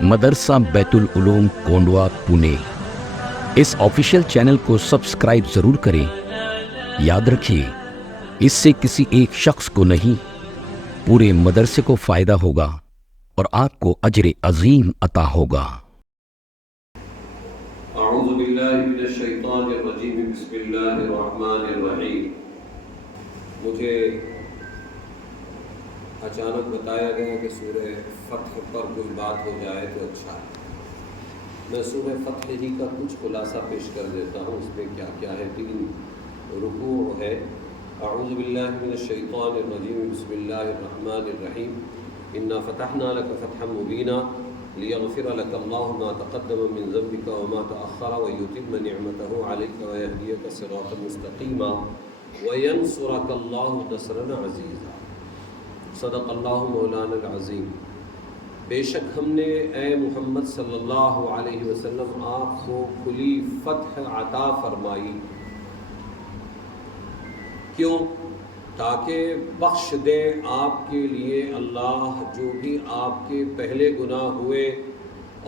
مدرسہ بیت العلوم کونڈوا پونے۔ اس official channel کو سبسکرائب ضرور کریں۔ یاد رکھیے، اس سے کسی ایک شخص کو نہیں، پورے مدرسے کو فائدہ ہوگا اور آپ کو اجر عظیم عطا ہوگا۔ اعوذ باللہ من الشیطان الرجیم، بسم اللہ الرحمن الرحیم۔ مجھے اچانک بتایا گیا کہ سورہ فتح پر کوئی بات ہو جائے تو اچھا ہے۔ میں سورہ فتح ہی کا کچھ خلاصہ پیش کر دیتا ہوں۔ اس میں کیا کیا ہے؟ 3 رکوع ہے۔ اعوذ باللہ من الشیطان الرجیم، بسم اللہ الرحمن الرحیم۔ انا فتحنا لك فتحا مبینا لیغفر لك اللہ ما تقدم من ذنبك وما تأخر ویتم نعمته عليك ویہدیک صراطا مستقیما وینصرک اللہ نصرا عزیزا۔ صدق اللہ مولانا العظیم۔ بے شک ہم نے اے محمد صلی اللہ علیہ وسلم آپ کو کھلی فتح عطا فرمائی۔ کیوں؟ تاکہ بخش دے آپ کے لیے اللہ جو بھی آپ کے پہلے گناہ ہوئے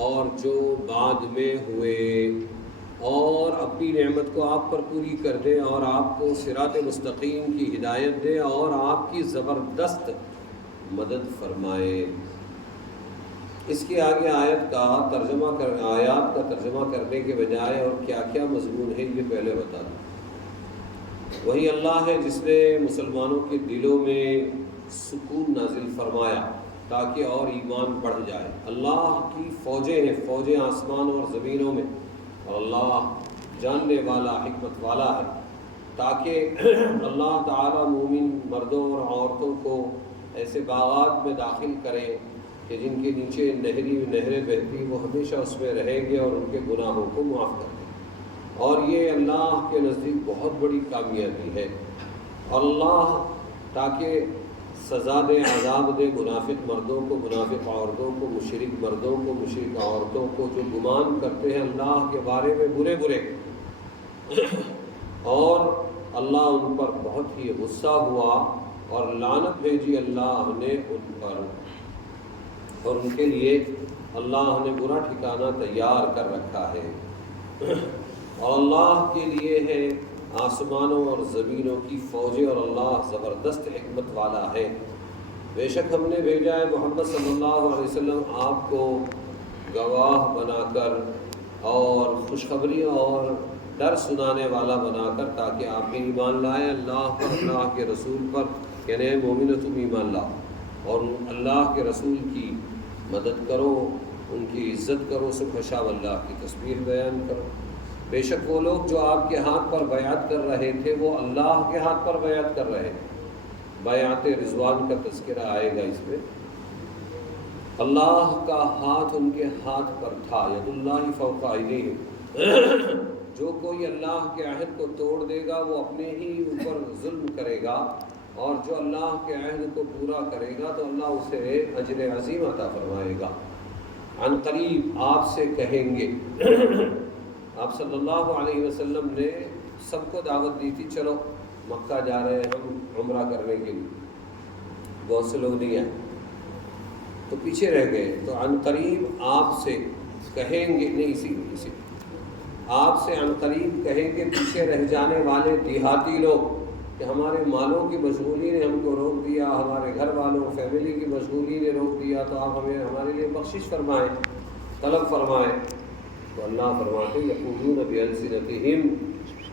اور جو بعد میں ہوئے، اور اپنی نعمت کو آپ پر پوری کر دے اور آپ کو صراط مستقیم کی ہدایت دے اور آپ کی زبردست مدد فرمائے۔ اس کے آگے آیات کا ترجمہ کرنے کے بجائے اور کیا کیا مضمون ہے یہ پہلے بتا دوں۔ وہی اللہ ہے جس نے مسلمانوں کے دلوں میں سکون نازل فرمایا تاکہ اور ایمان بڑھ جائے۔ اللہ کی فوجیں ہیں، فوجیں آسمان اور زمینوں میں، اور اللہ جاننے والا، حکمت والا ہے، تاکہ اللہ تعالی مومن مردوں اور عورتوں کو ایسے باغات میں داخل کریں کہ جن کے نیچے نہریں بہتی، وہ ہمیشہ اس میں رہیں گے اور ان کے گناہوں کو معاف کر دیں۔ اور یہ اللہ کے نزدیک بہت بڑی کامیابی ہے۔ اللہ تاکہ سزا دے، عذاب دے منافق مردوں کو، منافق عورتوں کو، مشرک مردوں کو، مشرک عورتوں کو، جو گمان کرتے ہیں اللہ کے بارے میں برے اور اللہ ان پر بہت ہی غصہ ہوا اور لعنت بھیجی اللہ نے ان پر، اور ان کے لیے اللہ نے برا ٹھکانہ تیار کر رکھا ہے۔ اور اللہ کے لیے ہے آسمانوں اور زمینوں کی فوجیں، اور اللہ زبردست حکمت والا ہے۔ بے شک ہم نے بھیجا ہے محمد صلی اللہ علیہ وسلم آپ کو گواہ بنا کر اور خوشخبری اور ڈر سنانے والا بنا کر، تاکہ آپ بھی ایمان لائیں اللہ پر، اللہ کے رسول پر، کہنے ہیں مومنو تم ایمان لاؤ اور اللہ کے رسول کی مدد کرو، ان کی عزت کرو، سبحان شاہ اللہ کی تسبیح بیان کرو۔ بے شک وہ لوگ جو آپ کے ہاتھ پر بیعت کر رہے تھے وہ اللہ کے ہاتھ پر بیعت کر رہے تھے۔ بیعت رضوان کا تذکرہ آئے گا اس میں۔ اللہ کا ہاتھ ان کے ہاتھ پر تھا، ید اللہ فوق ایدیہم۔ جو کوئی اللہ کے عہد کو توڑ دے گا وہ اپنے ہی اوپر ظلم کرے گا، اور جو اللہ کے عہد کو پورا کرے گا تو اللہ اسے اجر عظیم عطا فرمائے گا۔ عن قریب آپ سے کہیں گے، آپ صلی اللہ علیہ وسلم نے سب کو دعوت دی تھی، چلو مکہ جا رہے ہیں ہم عمرہ کرنے کے لیے، بہت سے لوگ نہیں آئے تو پیچھے رہ گئے، تو عن قریب آپ سے کہیں گے، نہیں اسی آپ سے عن قریب کہیں گے پیچھے رہ جانے والے دیہاتی لوگ کہ ہمارے مالوں کی مشغولی نے ہم کو روک دیا، ہمارے گھر والوں فیملی کی مشغولی نے روک دیا، تو آپ ہمیں ہمارے لیے بخشش فرمائیں، طلب فرمائیں۔ تو اللہ فرماتے یقولون بألسنتہم،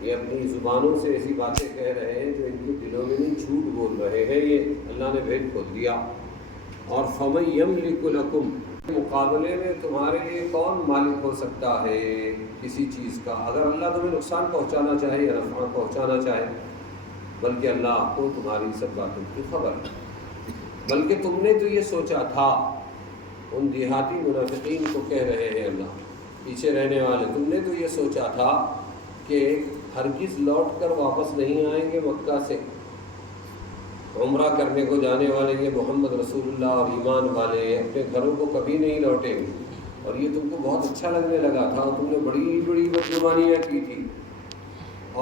یہ اپنی زبانوں سے ایسی باتیں کہہ رہے ہیں جو ان کے دلوں میں نہیں، جھوٹ بول رہے ہیں، یہ اللہ نے بھید کھول دیا۔ اور فَمَن يَمْلِكُ لَكُمْ، مقابلے میں تمہارے لیے کون مالک ہو سکتا ہے کسی چیز کا، اگر اللہ تمہیں نقصان پہنچانا چاہے یا نفع پہنچانا چاہے، بلکہ اللہ کو تمہاری سب باتوں کی خبر ہے۔ بلکہ تم نے تو یہ سوچا تھا، ان دیہاتی منافقین کو کہہ رہے ہیں اللہ، پیچھے رہنے والے، تم نے تو یہ سوچا تھا کہ ہرگز لوٹ کر واپس نہیں آئیں گے مکہ سے، عمرہ کرنے کو جانے والے یہ محمد رسول اللہ اور ایمان والے اپنے گھروں کو کبھی نہیں لوٹیں گے، اور یہ تم کو بہت اچھا لگنے لگا تھا، اور تم نے بڑی بڑی بدگمانیاں کی تھی،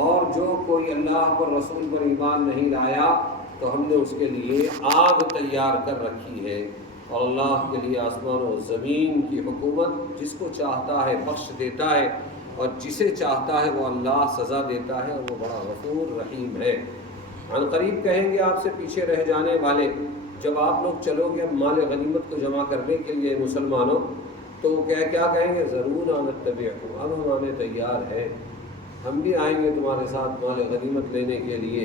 اور جو کوئی اللہ پر رسول پر ایمان نہیں لایا تو ہم نے اس کے لیے آگ تیار کر رکھی ہے، اور اللہ کے لیے آسمان و زمین کی حکومت جس کو چاہتا ہے بخش دیتا ہے اور جسے چاہتا ہے وہ اللہ سزا دیتا ہے اور وہ بڑا غفور رحیم ہے۔ عن قریب کہیں گے آپ سے پیچھے رہ جانے والے، جب آپ لوگ چلو گے مال غنیمت کو جمع کرنے کے لیے مسلمانوں، تو وہ کیا کہیں گے؟ ضرور نتبعکم، اب ہم آنے تیار ہیں، ہم بھی آئیں گے تمہارے ساتھ مال غنیمت لینے کے لیے۔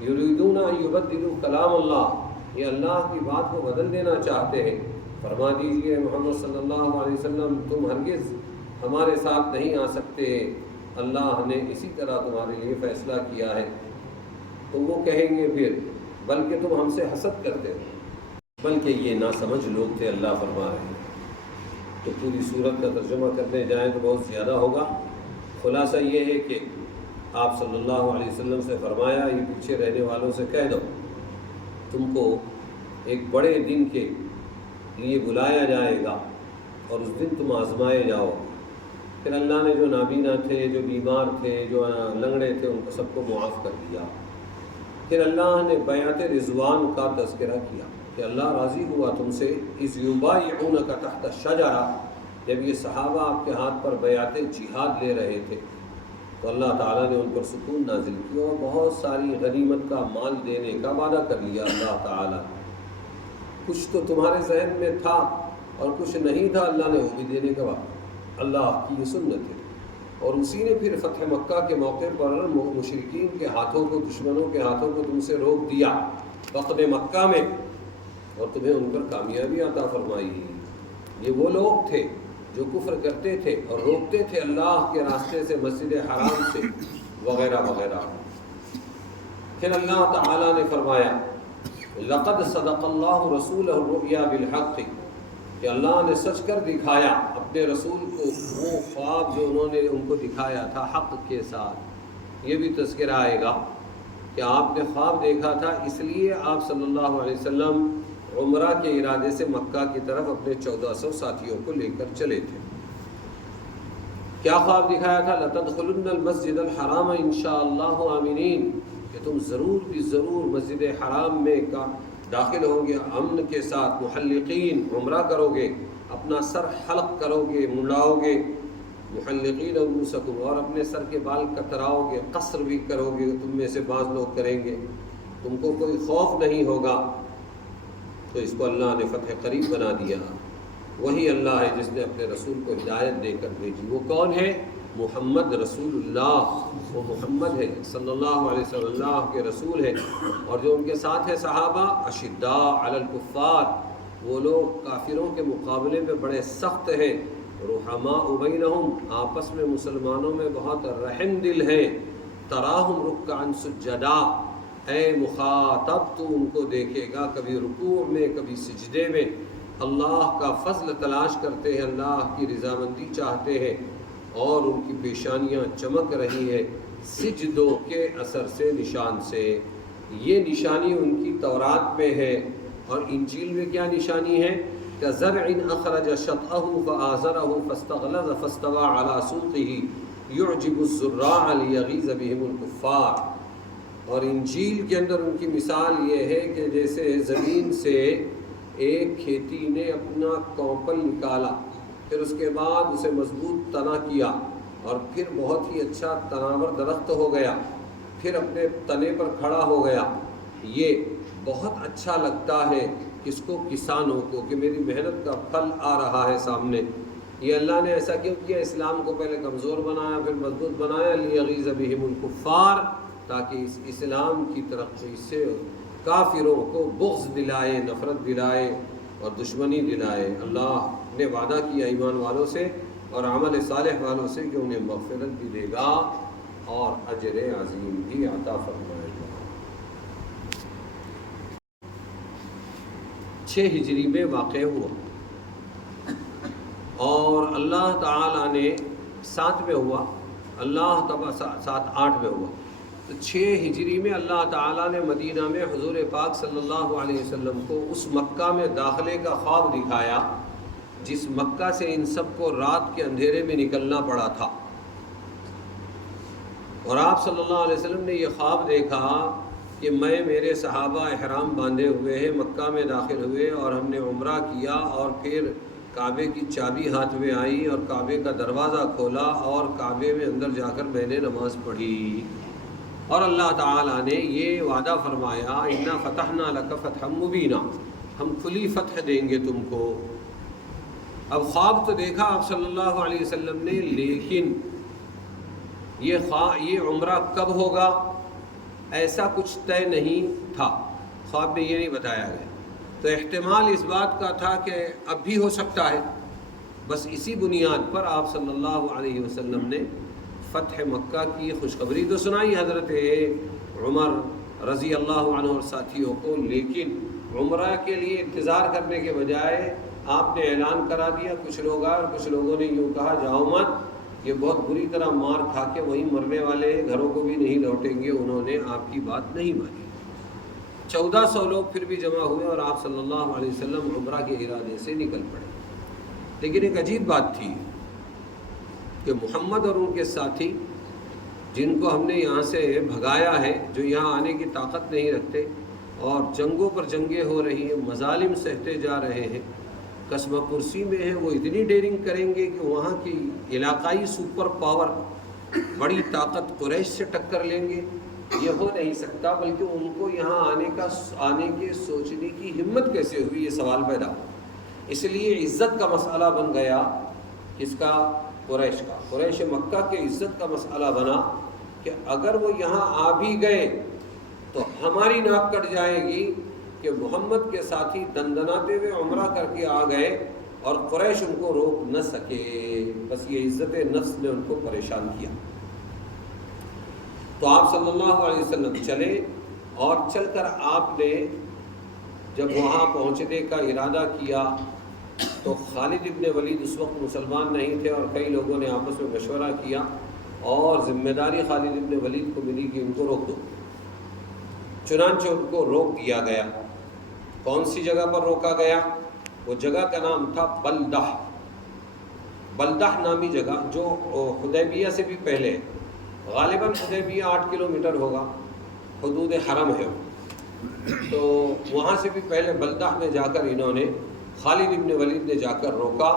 یریدون ان یبدلوا کلام اللہ، یہ اللہ کی بات کو بدل دینا چاہتے ہیں۔ فرما دیجئے محمد صلی اللہ علیہ وسلم، تم ہرگز ہمارے ساتھ نہیں آ سکتے، اللہ نے اسی طرح تمہارے لیے فیصلہ کیا ہے۔ تو وہ کہیں گے پھر بلکہ تم ہم سے حسد کرتے ہو، بلکہ یہ ناسمجھ لوگ تھے، اللہ فرما رہے ہیں۔ تو پوری صورت کا ترجمہ کرنے جائیں تو بہت زیادہ ہوگا۔ خلاصہ یہ ہے کہ آپ صلی اللہ علیہ وسلم سے فرمایا، یہ پیچھے رہنے والوں سے کہہ دو تم کو ایک بڑے دن کے لیے بلایا جائے گا اور اس دن تم آزمائے جاؤ۔ پھر اللہ نے جو نابینا تھے، جو بیمار تھے، جو لنگڑے تھے، ان کو سب کو معاف کر دیا۔ پھر اللہ نے بیعت رضوان کا تذکرہ کیا کہ اللہ راضی ہوا تم سے، اذ یبایعونک تحت الشجرہ، جب یہ صحابہ آپ کے ہاتھ پر بیعت جہاد لے رہے تھے تو اللہ تعالیٰ نے ان پر سکون نازل کیا اور بہت ساری غنیمت کا مال دینے کا وعدہ کر لیا اللہ تعالیٰ۔ کچھ تو تمہارے ذہن میں تھا اور کچھ نہیں تھا، اللہ نے وہ بھی دینے کا وعدہ، اللہ کی یہ سنت ہے۔ اور اسی نے پھر فتح مکہ کے موقع پر مشرکین کے ہاتھوں کو، دشمنوں کے ہاتھوں کو تم سے روک دیا فقد مکہ میں، اور تمہیں ان پر کامیابی عطا فرمائی۔ یہ وہ لوگ تھے جو کفر کرتے تھے اور روکتے تھے اللہ کے راستے سے، مسجد حرام سے وغیرہ وغیرہ۔ پھر اللہ تعالیٰ نے فرمایا لقد صدق اللہ رسولہ الرؤیا بالحق، کہ اللہ نے سچ کر دکھایا اپنے رسول کو وہ خواب جو انہوں نے ان کو دکھایا تھا حق کے ساتھ۔ یہ بھی تذکرہ آئے گا کہ آپ نے خواب دیکھا تھا، اس لیے آپ صلی اللہ علیہ وسلم عمرہ کے ارادے سے مکہ کی طرف اپنے 1400 ساتھیوں کو لے کر چلے تھے۔ کیا خواب دکھایا تھا؟ لَتَدْخُلُنَّ الْمَسْجِدَ الْحَرَامَ إِنشَاءَ آمِنِينَ، کہ تم ضرور بھی ضرور مسجد حرام میں داخل ہوں گے امن کے ساتھ، محلقین، عمرہ کرو گے، اپنا سر حلق کرو گے، منڈاؤ گے، محلقین رؤوسکم، اور اپنے سر کے بال کتراؤ گے، قصر بھی کرو گے، تم میں سے بعض لوگ کریں گے، تم کو کوئی خوف نہیں ہوگا۔ تو اس کو اللہ نے فتح قریب بنا دیا۔ وہی اللہ ہے جس نے اپنے رسول کو ہدایت دے کر بھیجی۔ وہ کون ہے؟ محمد رسول اللہ، وہ محمد ہے صلی اللہ علیہ وسلم، اللہ کے رسول ہے۔ اور جو ان کے ساتھ ہے صحابہ، اشداء علی الکفار، وہ لوگ کافروں کے مقابلے میں بڑے سخت ہیں، رحماء بینہم، آپس میں مسلمانوں میں بہت رحم دل ہیں، تراہم رکعا سجدا، اے مخاطب تو ان کو دیکھے گا کبھی رکوع میں کبھی سجدے میں، اللہ کا فضل تلاش کرتے ہیں، اللہ کی رضامندی چاہتے ہیں، اور ان کی پیشانیاں چمک رہی ہے سجدوں کے اثر سے، نشان سے۔ یہ نشانی ان کی تورات میں ہے، اور انجیل میں کیا نشانی ہے؟ كَزَرْعٍ أَخْرَجَ شَطْأَهُ فَآزَرَهُ فَاسْتَغْلَظَ فَاسْتَوَىٰ عَلَىٰ سُوقِهِ يُعْجِبُ الزُّرَّاعَ لِيَغِيظَ بِهِمُ الْكُفَّارَ۔ اور انجیل کے اندر ان کی مثال یہ ہے کہ جیسے زمین سے ایک کھیتی نے اپنا کونپل نکالا، پھر اس کے بعد اسے مضبوط تنا کیا، اور پھر بہت ہی اچھا تناور درخت ہو گیا، پھر اپنے تنے پر کھڑا ہو گیا۔ یہ بہت اچھا لگتا ہے کس کو؟ کسانوں کو، کہ میری محنت کا پھل آ رہا ہے سامنے۔ یہ اللہ نے ایسا کیوں کیا؟ اسلام کو پہلے کمزور بنایا، پھر مضبوط بنایا، لیغیظ بہم الکفار، تاکہ اس اسلام کی ترقی سے کافروں کو بغض دلائے، نفرت دلائے اور دشمنی دلائے۔ اللہ نے وعدہ کیا ایمان والوں سے اور عمل صالح والوں سے کہ انہیں مغفرت بھی دے گا اور اجر عظیم بھی عطا فرمائے گا۔ 6 ہجری میں واقع ہوا، اور اللہ تعالیٰ نے 7 میں ہوا، اللہ تعالیٰ 7-8 میں ہوا، تو 6 ہجری میں اللہ تعالیٰ نے مدینہ میں حضور پاک صلی اللہ علیہ وسلم کو اس مکہ میں داخلے کا خواب دکھایا جس مکہ سے ان سب کو رات کے اندھیرے میں نکلنا پڑا تھا۔ اور آپ صلی اللہ علیہ وسلم نے یہ خواب دیکھا کہ کہ میرے صحابہ احرام باندھے ہوئے ہیں، مکہ میں داخل ہوئے اور ہم نے عمرہ کیا، اور پھر کعبے کی چابی ہاتھ میں آئی اور کعبے کا دروازہ کھولا اور کعبے میں اندر جا کر میں نے نماز پڑھی، اور اللہ تعالیٰ نے یہ وعدہ فرمایا انا فتحنا لک فتحا مبینا، ہم کھلی فتح دیں گے تم کو۔ اب خواب تو دیکھا آپ صلی اللہ علیہ وسلم نے، لیکن یہ عمرہ کب ہوگا ایسا کچھ طے نہیں تھا، خواب میں یہ نہیں بتایا گیا، تو احتمال اس بات کا تھا کہ اب بھی ہو سکتا ہے۔ بس اسی بنیاد پر آپ صلی اللہ علیہ وسلم نے فتح مکہ کی خوشخبری تو سنائی حضرت عمر رضی اللہ عنہ اور ساتھیوں کو، لیکن عمرہ کے لیے انتظار کرنے کے بجائے آپ نے اعلان کرا دیا۔ کچھ لوگ آئے اور کچھ لوگوں نے یوں کہا جاؤ مت، یہ بہت بری طرح مار کھا کے وہیں مرنے والے ہیں، گھروں کو بھی نہیں لوٹیں گے۔ انہوں نے آپ کی بات نہیں مانی۔ 1400 لوگ پھر بھی جمع ہوئے اور آپ صلی اللہ علیہ وسلم عمرہ کے ارادے سے نکل پڑے۔ لیکن ایک عجیب بات تھی کہ محمد اور ان کے ساتھی، جن کو ہم نے یہاں سے بھگایا ہے، جو یہاں آنے کی طاقت نہیں رکھتے اور جنگوں پر جنگیں ہو رہی ہیں، مظالم سہتے جا رہے ہیں، قصبہ پرسی میں ہیں، وہ اتنی ڈیرنگ کریں گے کہ وہاں کی علاقائی سپر پاور بڑی طاقت قریش سے ٹکر لیں گے؟ یہ ہو نہیں سکتا، بلکہ ان کو یہاں آنے کے سوچنے کی ہمت کیسے ہوئی، یہ سوال پیدا ہوا۔ اس لیے عزت کا مسئلہ بن گیا، کس کا؟ قریش کا۔ قریش مکہ کے عزت کا مسئلہ بنا کہ اگر وہ یہاں آ بھی گئے تو ہماری ناک کٹ جائے گی کہ محمد کے ساتھی دندناتے ہوئے عمرہ کر کے آ گئے اور قریش ان کو روک نہ سکے۔ بس یہ عزت نفس نے ان کو پریشان کیا۔ تو آپ صلی اللہ علیہ وسلم چلے، اور چل کر آپ نے جب وہاں پہنچنے کا ارادہ کیا تو خالد ابن ولید اس وقت مسلمان نہیں تھے، اور کئی لوگوں نے آپس میں مشورہ کیا اور ذمہ داری خالد ابن ولید کو ملی کہ ان کو روک دو۔ چنانچہ ان کو روک دیا گیا۔ کون سی جگہ پر روکا گیا؟ وہ جگہ کا نام تھا بلدہ۔ بلدہ نامی جگہ جو حدیبیہ سے بھی پہلے ہے، غالباً حدیبیہ 8 کلومیٹر ہوگا، حدود حرم ہے، تو وہاں سے بھی پہلے بلدہ میں جا کر انہوں نے، خالد ابن ولید نے جا کر روکا،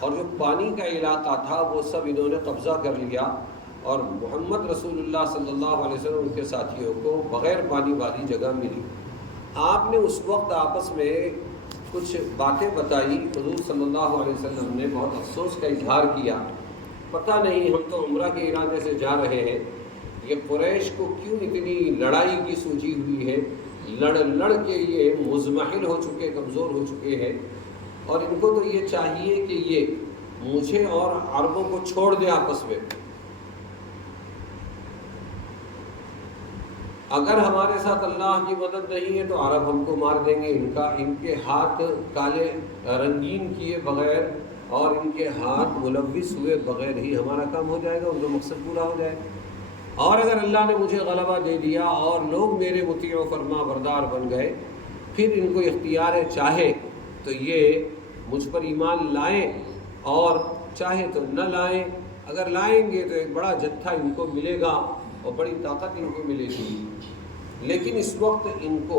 اور جو پانی کا علاقہ تھا وہ سب انہوں نے قبضہ کر لیا، اور محمد رسول اللہ صلی اللہ علیہ وسلم ان کے ساتھیوں کو بغیر پانی والی جگہ ملی۔ آپ نے اس وقت آپس میں کچھ باتیں بتائی، حضور صلی اللہ علیہ وسلم نے بہت افسوس کا اظہار کیا، پتہ نہیں ہم تو عمرہ کے ارادے سے جا رہے ہیں، یہ قریش کو کیوں اتنی لڑائی کی سوچی ہوئی ہے، لڑ کے یہ مزمحل ہو چکے، کمزور ہو چکے ہیں، اور ان کو تو یہ چاہیے کہ یہ مجھے اور عربوں کو چھوڑ دیں آپس میں۔ اگر ہمارے ساتھ اللہ کی مدد نہیں ہے تو عرب ہم کو مار دیں گے، ان کے ہاتھ کالے رنگین کیے بغیر اور ان کے ہاتھ ملوث ہوئے بغیر ہی ہمارا کام ہو جائے گا، ان کا مقصد پورا ہو جائے گا۔ اور اگر اللہ نے مجھے غلبہ دے دیا اور لوگ میرے مطیع و فرما بردار بن گئے، پھر ان کو اختیار چاہے تو یہ مجھ پر ایمان لائیں اور چاہے تو نہ لائیں۔ اگر لائیں گے تو ایک بڑا جتھا ان کو ملے گا اور بڑی طاقت ان کو ملے گی، لیکن اس وقت ان کو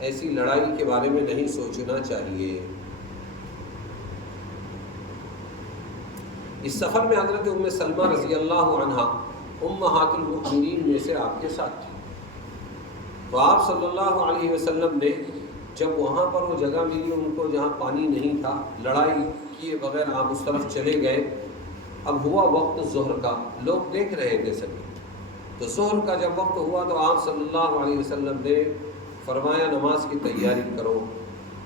ایسی لڑائی کے بارے میں نہیں سوچنا چاہیے۔ اس سفر میں حضرت ام سلمہ رضی اللہ عنہا امہات المؤمنین میں سے آپ کے ساتھ تھی، تو آپ صلی اللہ علیہ وسلم نے جب وہاں پر وہ جگہ ملی ان کو جہاں پانی نہیں تھا، لڑائی کیے بغیر آپ اس طرف چلے گئے۔ اب ہوا وقت ظہر کا، لوگ دیکھ رہے تھے سبھی، تو ظہر کا جب وقت ہوا تو آپ صلی اللہ علیہ وسلم نے فرمایا نماز کی تیاری کرو،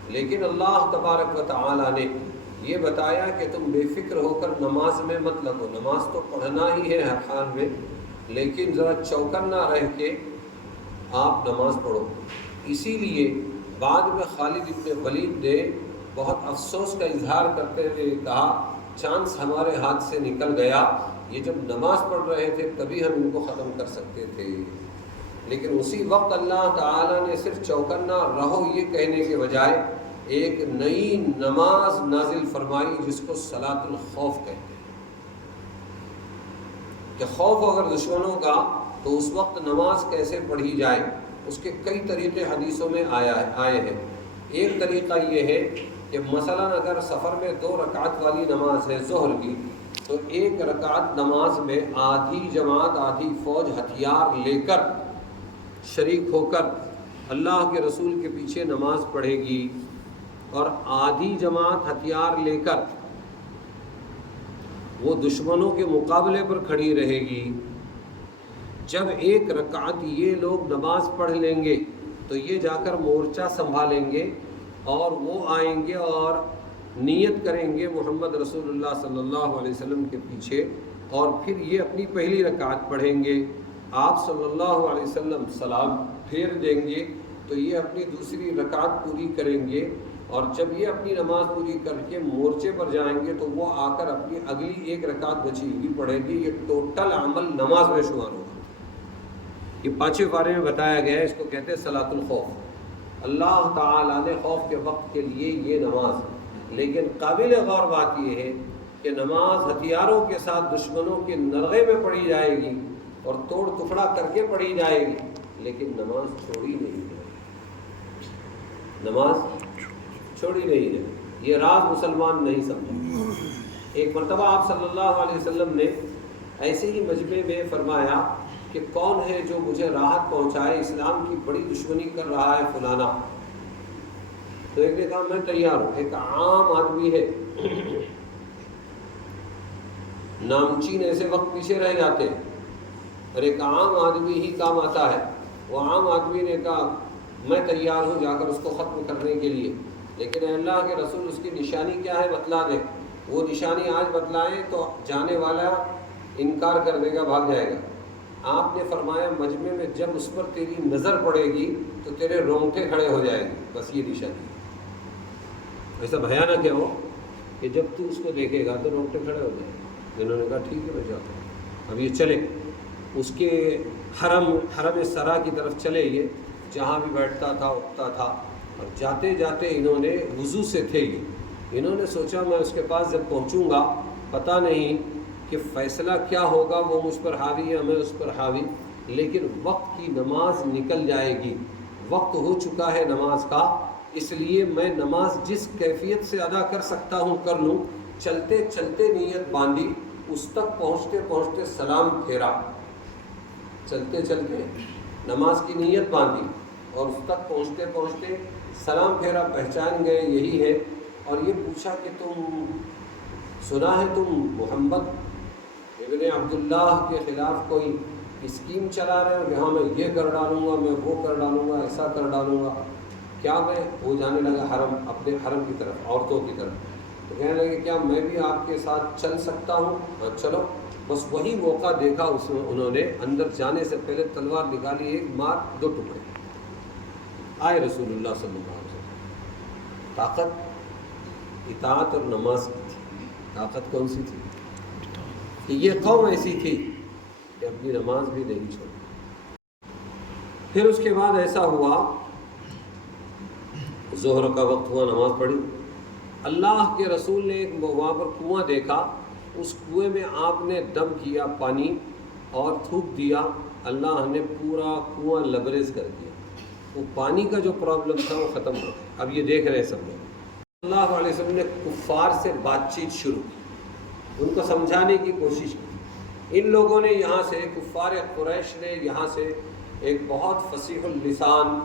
لیکن اللہ تبارک و تعالی نے یہ بتایا کہ تم بے فکر ہو کر نماز میں مت لگو، نماز تو پڑھنا ہی ہے ہر حال میں، لیکن ذرا چوکنا رہ کے آپ نماز پڑھو۔ اسی لیے بعد میں خالد ابن ولید نے بہت افسوس کا اظہار کرتے ہوئے کہا چانس ہمارے ہاتھ سے نکل گیا، یہ جب نماز پڑھ رہے تھے تبھی ہم ان کو ختم کر سکتے تھے، لیکن اسی وقت اللہ تعالیٰ نے صرف چوکنا رہو یہ کہنے کے بجائے ایک نئی نماز نازل فرمائی جس کو صلاۃ الخوف کہتے ہیں، کہ خوف اگر دشمنوں کا تو اس وقت نماز کیسے پڑھی جائے۔ اس کے کئی طریقے حدیثوں میں آئے ہیں۔ ایک طریقہ یہ ہے کہ مثلا اگر سفر میں 2 رکعت والی نماز ہے ظہر کی، تو 1 رکعت نماز میں آدھی جماعت آدھی فوج ہتھیار لے کر شریک ہو کر اللہ کے رسول کے پیچھے نماز پڑھے گی، اور آدھی جماعت ہتھیار لے کر وہ دشمنوں کے مقابلے پر کھڑی رہے گی۔ جب 1 رکعت یہ لوگ نماز پڑھ لیں گے تو یہ جا کر مورچہ سنبھالیں گے اور وہ آئیں گے اور نیت کریں گے محمد رسول اللہ صلی اللہ علیہ وسلم کے پیچھے، اور پھر یہ اپنی پہلی رکعت پڑھیں گے، آپ صلی اللہ علیہ وسلم سلام پھیر دیں گے تو یہ اپنی دوسری رکعت پوری کریں گے، اور جب یہ اپنی نماز پوری کر کے مورچے پر جائیں گے تو وہ آ کر اپنی اگلی 1 رکعت بچی ہوئی پڑھیں گے۔ یہ ٹوٹل عمل نماز میں شمار ہوگا۔ یہ 5ویں پارے میں بتایا گیا ہے، اس کو کہتے ہیں صلاۃ الخوف۔ اللہ تعالیٰ نے خوف کے وقت کے لیے یہ نماز، لیکن قابل غور بات یہ ہے کہ نماز ہتھیاروں کے ساتھ دشمنوں کے نرغے میں پڑھی جائے گی اور توڑ ٹکڑا کر کے پڑھی جائے گی، لیکن نماز چھوڑی نہیں جائے گی، نماز چھوڑی نہیں جائے گی۔ یہ راز مسلمان نہیں سمجھا۔ ایک مرتبہ آپ صلی اللہ علیہ وسلم نے ایسے ہی مجمع میں فرمایا کہ کون ہے جو مجھے راحت پہنچائے، اسلام کی بڑی دشمنی کر رہا ہے فلانا۔ تو ایک نے کہا میں تیار ہوں۔ ایک عام آدمی ہے، نامچین ایسے وقت پیچھے رہ جاتے ہیں، اور ایک عام آدمی ہی کام آتا ہے۔ وہ عام آدمی نے کہا میں تیار ہوں جا کر اس کو ختم کرنے کے لیے، لیکن اے اللہ کے رسول اس کی نشانی کیا ہے بتلا دیں۔ وہ نشانی آج بتلائیں تو جانے والا انکار کر دے گا، بھاگ جائے گا۔ آپ نے فرمایا مجمع میں جب اس پر تیری نظر پڑے گی تو تیرے رونگٹے کھڑے ہو جائیں گے، بس یہ نشانی۔ ایسا بھیانک ہے وہ کہ جب تو اس کو دیکھے گا تو رونگٹے کھڑے ہو جائیں گے۔ انہوں نے کہا ٹھیک ہے میں جاتا ہوں۔ اب یہ چلے اس کے حرم سرا کی طرف چلے، یہ جہاں بھی بیٹھتا تھا اٹھتا تھا، اور جاتے جاتے انہوں نے وضو سے تھے یہ، انہوں نے سوچا میں اس کے پاس جب پہنچوں گا پتہ نہیں کہ فیصلہ کیا ہوگا، وہ مجھ پر حاوی یا میں اس پر حاوی، لیکن وقت کی نماز نکل جائے گی، وقت ہو چکا ہے نماز کا، اس لیے میں نماز جس کیفیت سے ادا کر سکتا ہوں کر لوں۔ چلتے چلتے نیت باندھی، اس تک پہنچتے پہنچتے سلام پھیرا، چلتے چلتے نماز کی نیت باندھی اور اس تک پہنچتے پہنچتے سلام پھیرا، پہچان گئے یہی ہے، اور یہ پوچھا کہ تم سنا ہے تم محمد ابن عبداللہ کے خلاف کوئی اسکیم چلا رہے ہو کہ ہاں میں یہ کر ڈالوں گا، میں وہ کر ڈالوں گا، ایسا کر ڈالوں گا کیا؟ میں وہ جانے لگا حرم، اپنے حرم کی طرف، عورتوں کی طرف، تو کہنے لگے کیا میں بھی آپ کے ساتھ چل سکتا ہوں؟ ہاں چلو۔ بس وہی موقع دیکھا اس میں، انہوں نے اندر جانے سے پہلے تلوار نکالی، ایک مار 2 ٹکڑے آئے رسول اللہ صلی اللہ علیہ وسلم۔ طاقت اطاعت اور نماز کی تھی۔ طاقت کون سی تھی؟ کہ یہ قوم ایسی تھی کہ اپنی نماز بھی نہیں چھوڑی۔ پھر اس کے بعد ایسا ہوا، ظہر کا وقت ہوا، نماز پڑھی، اللہ کے رسول نے ایک وہاں پر کنواں دیکھا، اس کنویں میں آپ نے دم کیا پانی اور تھوک دیا، اللہ نے پورا کنواں لبریز کر دیا، وہ پانی کا جو پرابلم تھا وہ ختم ہو گیا۔ اب یہ دیکھ رہے ہیں سب لوگ، اللہ علیہ وسلم نے کفار سے بات چیت شروع کی، ان کو سمجھانے کی کوشش کی۔ ان لوگوں نے یہاں سے، کفار قریش نے یہاں سے، ایک بہت فصیح اللسان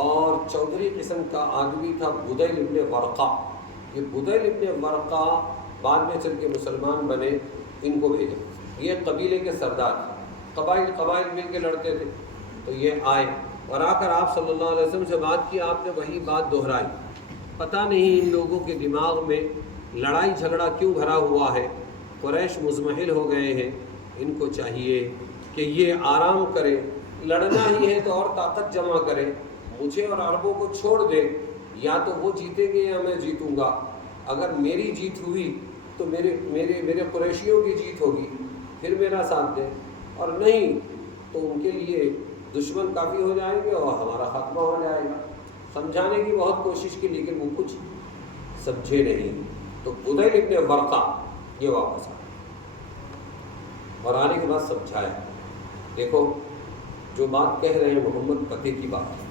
اور چودھری قسم کا آدمی تھا بدیل ابن ورقہ، یہ بدیل ابن ورقہ بعد میں چل کے مسلمان بنے، ان کو بھیجا۔ یہ قبیلے کے سردار تھے، قبائل مل کے لڑتے تھے، تو یہ آئے اور آ کر آپ صلی اللہ علیہ وسلم سے بات کی، آپ نے وہی بات دہرائی۔ پتہ نہیں ان لوگوں کے دماغ میں لڑائی جھگڑا کیوں بھرا ہوا ہے، قریش مزمحل ہو گئے ہیں، ان کو چاہیے کہ یہ آرام کرے، لڑنا ہی ہے تو اور طاقت جمع کرے، مجھے اور عربوں کو چھوڑ دے، یا تو وہ جیتیں گے یا میں جیتوں گا، اگر میری جیت ہوئی تو میرے قریشیوں کی جیت ہوگی، پھر میرا ساتھ دیں، اور نہیں تو ان کے لیے دشمن کافی ہو جائیں گے اور ہمارا خاتمہ ہو جائے گا۔ سمجھانے کی بہت کوشش کی لیکن وہ کچھ سمجھے نہیں، تو بدیل ابن ورقہ یہ واپس آئے اور آنے کے بعد سمجھایا، دیکھو جو بات کہہ رہے ہیں محمد پتے کی بات ہے،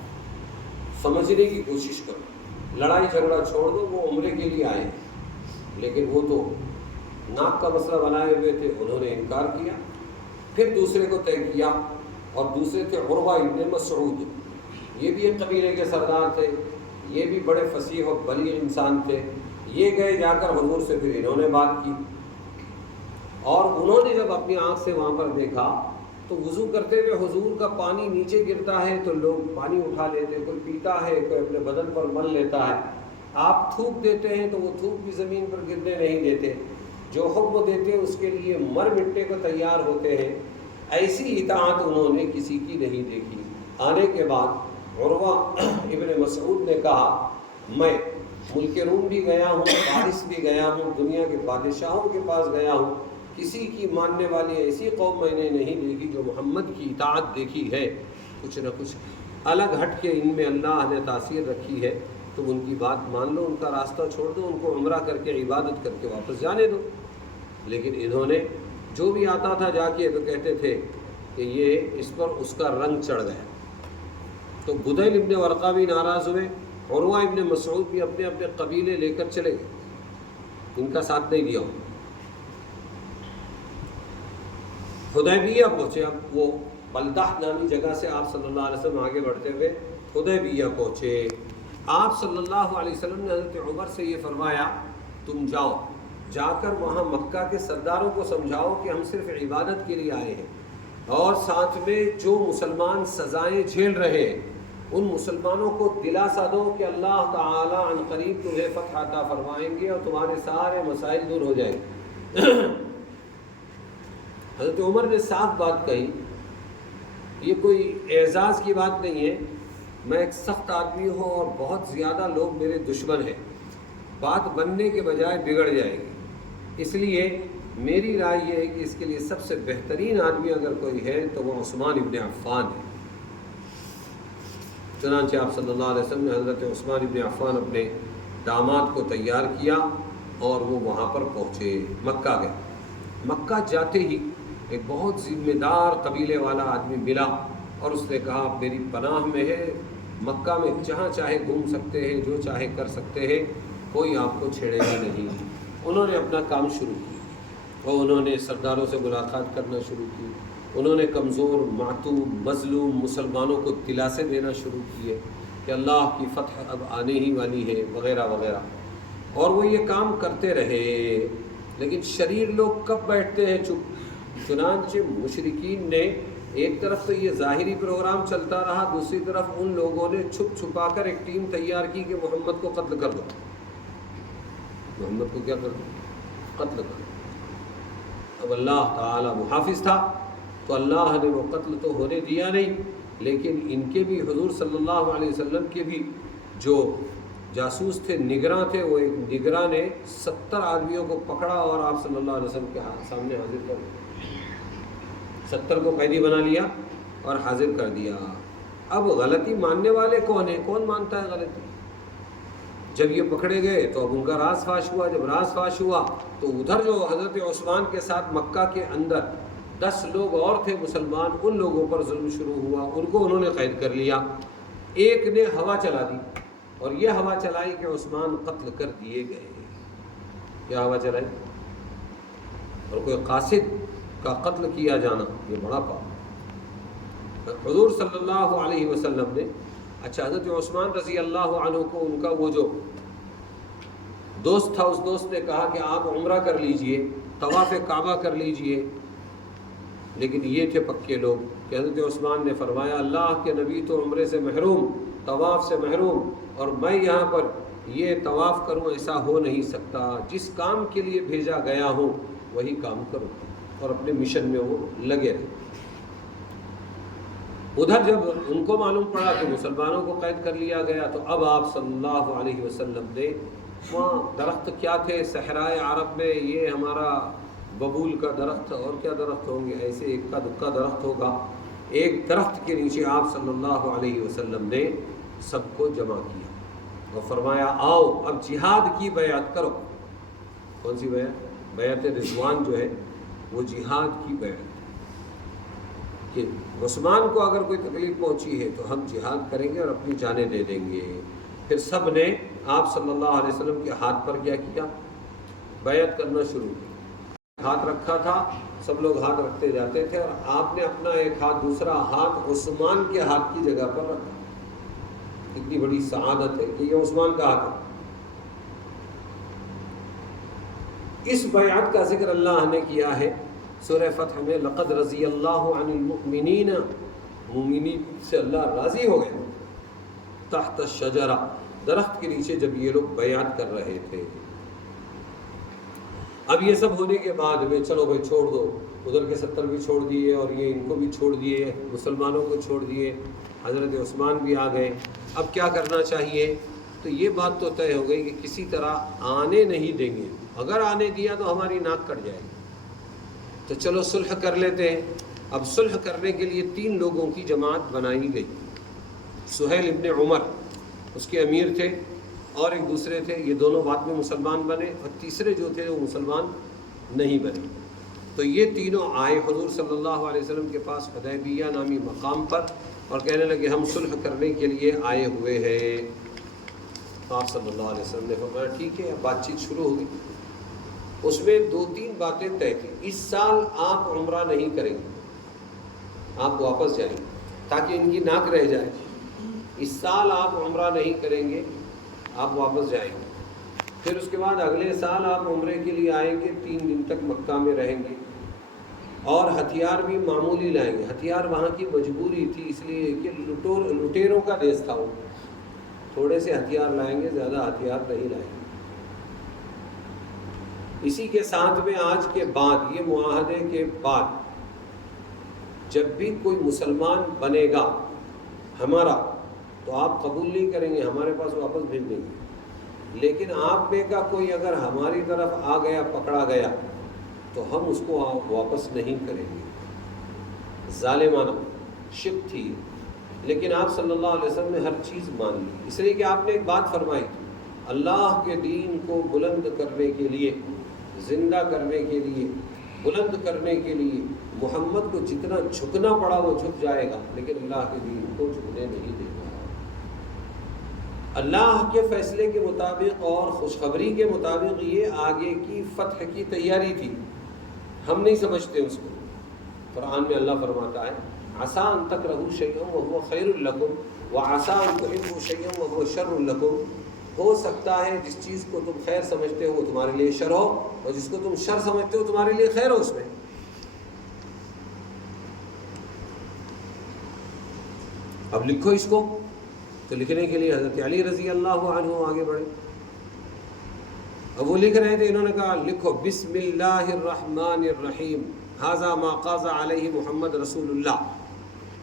سمجھنے کی کوشش کرو، لڑائی جھگڑا چھوڑ دو، وہ عمرے کے لیے آئے ہیں، لیکن وہ تو ناک کا مسئلہ بنائے ہوئے تھے، انہوں نے انکار کیا۔ پھر دوسرے کو طے کیا، اور دوسرے تھے عروہ ابن مسعود، یہ بھی ایک قبیلے کے سردار تھے، یہ بھی بڑے فصیح و بلیغ انسان تھے۔ یہ گئے جا کر حضور سے، پھر انہوں نے بات کی، اور انہوں نے جب اپنی آنکھ سے وہاں پر دیکھا تو وضو کرتے ہوئے حضور کا پانی نیچے گرتا ہے تو لوگ پانی اٹھا لیتے، کوئی پیتا ہے، کوئی اپنے بدن پر مل لیتا ہے، آپ تھوک دیتے ہیں تو وہ تھوک بھی زمین پر گرنے نہیں دیتے، جو حکم دیتے ہیں اس کے لیے مر مٹنے کو تیار ہوتے ہیں۔ ایسی اطاعت انہوں نے کسی کی نہیں دیکھی۔ آنے کے بعد عروہ ابن مسعود نے کہا، میں ملک روم بھی گیا ہوں، فارس بھی گیا ہوں، دنیا کے بادشاہوں کے پاس گیا ہوں، کسی کی ماننے والی ایسی قوم میں نے نہیں دیکھی جو محمد کی اطاعت دیکھی ہے، کچھ نہ کچھ الگ ہٹ کے ان میں اللہ نے تاثیر رکھی ہے، تم ان کی بات مان لو، ان کا راستہ چھوڑ دو، ان کو عمرہ کر کے عبادت کر کے واپس جانے دو۔ لیکن انہوں نے جو بھی آتا تھا جا کے تو کہتے تھے کہ یہ اس پر اس کا رنگ چڑھ گیا۔ تو بدیل ابن ورقہ بھی ناراض ہوئے، عروہ ابن مسعود بھی اپنے اپنے قبیلے لے کر چلے گئے، ان کا ساتھ نہیں دیا۔ حدیبیہ پہنچے، اب وہ بلدح نامی جگہ سے آپ صلی اللہ علیہ وسلم آگے بڑھتے ہوئے حدیبیہ پہنچے۔ آپ صلی اللہ علیہ وسلم نے حضرت عمر سے یہ فرمایا، تم جاؤ، جا کر وہاں مکہ کے سرداروں کو سمجھاؤ کہ ہم صرف عبادت کے لیے آئے ہیں، اور ساتھ میں جو مسلمان سزائیں جھیل رہے ہیں ان مسلمانوں کو دلاسا دو کہ اللہ تعالی عن قریب تمہیں فتح عطا فرمائیں گے اور تمہارے سارے مسائل دور ہو جائیں گے۔ حضرت عمر نے صاف بات کہی، یہ کوئی اعزاز کی بات نہیں ہے، میں ایک سخت آدمی ہوں اور بہت زیادہ لوگ میرے دشمن ہیں، بات بننے کے بجائے بگڑ جائے گی، اس لیے میری رائے یہ ہے کہ اس کے لیے سب سے بہترین آدمی اگر کوئی ہے تو وہ عثمان ابن عفان ہے۔ چنانچہ آپ صلی اللہ علیہ وسلم نے حضرت عثمان ابن عفان اپنے داماد کو تیار کیا اور وہ وہاں پر پہنچے، مکہ گئے۔ مکہ جاتے ہی ایک بہت ذمہ دار قبیلے والا آدمی ملا اور اس نے کہا، آپ میری پناہ میں ہے، مکہ میں جہاں چاہے گھوم سکتے ہیں، جو چاہے کر سکتے ہیں، کوئی آپ کو چھیڑے گا نہیں۔ انہوں نے اپنا کام شروع کیا اور انہوں نے سرداروں سے ملاقات کرنا شروع کی، انہوں نے کمزور، معتوب، مظلوم مسلمانوں کو دلاسے دینا شروع کیے کہ اللہ کی فتح اب آنے ہی والی ہے، وغیرہ وغیرہ، اور وہ یہ کام کرتے رہے۔ لیکن شریر لوگ کب بیٹھتے ہیں چپ؟ چنانچہ مشرکین نے ایک طرف تو یہ ظاہری پروگرام چلتا رہا، دوسری طرف ان لوگوں نے چھپ چھپا کر ایک ٹیم تیار کی کہ محمد کو قتل کر دو، محمد کو کیا کر دو؟ قتل کر دو۔ اب اللہ تعالی محافظ تھا تو اللہ نے وہ قتل تو ہونے دیا نہیں، لیکن ان کے بھی، حضور صلی اللہ علیہ وسلم کے بھی جو جاسوس تھے، نگراں تھے، وہ ایک نگراں نے 70 آدمیوں کو پکڑا اور آپ صلی اللہ علیہ وسلم کے سامنے حاضر کر دیا، 70 کو قیدی بنا لیا اور حاضر کر دیا۔ اب غلطی ماننے والے کون ہیں؟ کون مانتا ہے غلطی؟ جب یہ پکڑے گئے تو اب ان کا راز فاش ہوا، جب راز فاش ہوا تو ادھر جو حضرت عثمان کے ساتھ مکہ کے اندر 10 لوگ اور تھے مسلمان، ان لوگوں پر ظلم شروع ہوا، ان کو انہوں نے قید کر لیا۔ ایک نے ہوا چلا دی اور یہ ہوا چلائی کہ عثمان قتل کر دیے گئے۔ کیا ہوا چلائی؟ اور کوئی قاصد کا قتل کیا جانا یہ بڑا پاپ۔ حضور صلی اللہ علیہ وسلم نے، اچھا حضرت عثمان رضی اللہ عنہ کو ان کا وہ جو دوست تھا، اس دوست نے کہا کہ آپ عمرہ کر لیجئے، طواف کعبہ کر لیجئے، لیکن یہ تھے پکے لوگ کہ حضرت عثمان نے فرمایا، اللہ کے نبی تو عمرے سے محروم، طواف سے محروم، اور میں یہاں پر یہ طواف کروں، ایسا ہو نہیں سکتا، جس کام کے لیے بھیجا گیا ہوں وہی کام کروں، اور اپنے مشن میں وہ لگے رہے۔ ادھر جب ان کو معلوم پڑا کہ مسلمانوں کو قید کر لیا گیا تو اب آپ صلی اللہ علیہ وسلم نے، وہاں درخت کیا تھے صحرائے عرب میں، یہ ہمارا ببول کا درخت، اور کیا درخت ہوں گے، ایسے ایک کا دکا درخت ہوگا، ایک درخت کے نیچے آپ صلی اللہ علیہ وسلم نے سب کو جمع کیا اور فرمایا، آؤ اب جہاد کی بیعت کرو۔ کون سی بیعت؟ بیعت رضوان جو ہے وہ جہاد کی بیعت۔ کہ عثمان کو اگر کوئی تکلیف پہنچی ہے تو ہم جہاد کریں گے اور اپنی جانیں دے دیں گے۔ پھر سب نے آپ صلی اللہ علیہ وسلم کے ہاتھ پر کیا بیعت کرنا شروع کی۔ ہاتھ رکھا تھا، سب لوگ ہاتھ رکھتے جاتے تھے، اور آپ نے اپنا ایک ہاتھ، دوسرا ہاتھ عثمان کے ہاتھ کی جگہ پر رکھا۔ اتنی بڑی سعادت ہے کہ یہ عثمان کا ہاتھ ہے۔ اس بیعت کا ذکر اللہ نے کیا ہے سورہ فتح میں، لقد رضی اللہ عن المؤمنین، مومنین سے اللہ راضی ہو گئے، تحت الشجرہ، درخت کے نیچے جب یہ لوگ بیعت کر رہے تھے۔ اب یہ سب ہونے کے بعد میں چلو بھائی چھوڑ دو، ادھر کے 70 بھی چھوڑ دیے اور یہ ان کو بھی چھوڑ دیے، مسلمانوں کو چھوڑ دیے، حضرت عثمان بھی آ گئے، اب کیا کرنا چاہیے؟ تو یہ بات تو طے ہو گئی کہ کسی طرح آنے نہیں دیں گے، اگر آنے دیا تو ہماری ناک کٹ جائے گی، تو چلو صلح کر لیتے ہیں۔ اب صلح کرنے کے لیے 3 لوگوں کی جماعت بنائی گئی۔ سہیل ابن عمر اس کے امیر تھے، اور ایک دوسرے تھے، یہ دونوں بعد میں مسلمان بنے، اور تیسرے جو تھے وہ مسلمان نہیں بنے۔ تو یہ تینوں آئے حضور صلی اللہ علیہ وسلم کے پاس حدیبیہ نامی مقام پر، اور کہنے لگے ہم صلح کرنے کے لیے آئے ہوئے ہیں۔ آپ صلی اللہ علیہ وسلم نے فرمایا ٹھیک ہے، اب بات چیت شروع ہوگی۔ اس میں 2-3 باتیں طے تھیں۔ اس سال آپ عمرہ نہیں کریں گے، آپ واپس جائیں گے تاکہ ان کی ناک رہ جائے۔ اس سال آپ عمرہ نہیں کریں گے، آپ واپس جائیں گے۔ پھر اس کے بعد اگلے سال آپ عمرے کے لیے آئیں گے، 3 دن تک مکہ میں رہیں گے، اور ہتھیار بھی معمولی لائیں گے۔ ہتھیار وہاں کی مجبوری تھی، اس لیے کہ لٹیروں کا دیس تھا، وہ تھوڑے سے ہتھیار لائیں گے، زیادہ ہتھیار نہیں لائیں گے۔ اسی کے ساتھ میں آج کے بعد، یہ معاہدے کے بعد، جب بھی کوئی مسلمان بنے گا ہمارا تو آپ قبول نہیں کریں گے، ہمارے پاس واپس بھیج دیں گے، لیکن آپ میں کا کوئی اگر ہماری طرف آ گیا، پکڑا گیا، تو ہم اس کو واپس نہیں کریں گے۔ ظالمانہ شک تھی، لیکن آپ صلی اللہ علیہ وسلم نے ہر چیز مان لی، اس لیے کہ آپ نے ایک بات فرمائی تھی، اللہ کے دین کو بلند کرنے کے لیے، زندہ کرنے کے لیے، بلند کرنے کے لیے محمد کو جتنا جھکنا پڑا وہ جھک جائے گا، لیکن اللہ کے دین کو جھکنے نہیں دے گا۔ اللہ کے فیصلے کے مطابق اور خوشخبری کے مطابق یہ آگے کی فتح کی تیاری تھی، ہم نہیں سمجھتے اس کو۔ قرآن میں اللہ فرماتا ہے عسیٰ ان تکرہوا شیئا وہو خیر لکم وعسیٰ ان تحبوا شیئا وہو شر لکم۔ ہو سکتا ہے جس چیز کو تم خیر سمجھتے ہو وہ تمہارے لیے شر ہو، اور جس کو تم شر سمجھتے ہو تمہارے لیے خیر ہو۔ اس میں اب لکھو اس کو، تو لکھنے کے لیے حضرت علی رضی اللہ عنہ آگے بڑھے۔ اب وہ لکھ رہے تھے، انہوں نے کہا لکھو بسم اللہ الرحمن الرحیم، ھذا ما قاض علیہ محمد رسول اللہ۔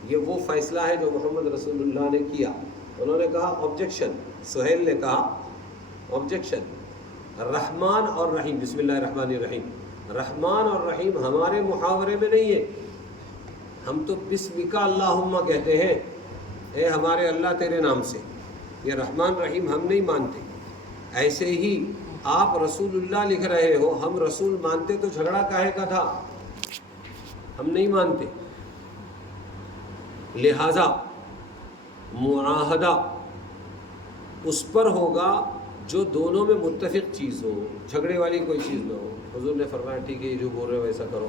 یہ وہ فیصلہ ہے جو محمد رسول اللہ نے کیا۔ انہوں نے کہا آبجیکشن، سہیل نے کہا آبجیکشن، رحمان اور رحیم، بسم اللہ الرحمن الرحیم، رحمان اور رحیم ہمارے محاورے میں نہیں ہے، ہم تو بسمک اللہم کہتے ہیں، اے ہمارے اللہ تیرے نام سے، یہ رحمان رحیم ہم نہیں مانتے۔ ایسے ہی آپ رسول اللہ لکھ رہے ہو، ہم رسول مانتے تو جھگڑا کاہے کا تھا، ہم نہیں مانتے۔ لہذا معاہدہ اس پر ہوگا جو دونوں میں متفق چیز ہو، جھگڑے والی کوئی چیز نہ ہو۔ حضور نے فرمایا ٹھیک ہے، یہ جو بول رہے ہو ویسا کرو،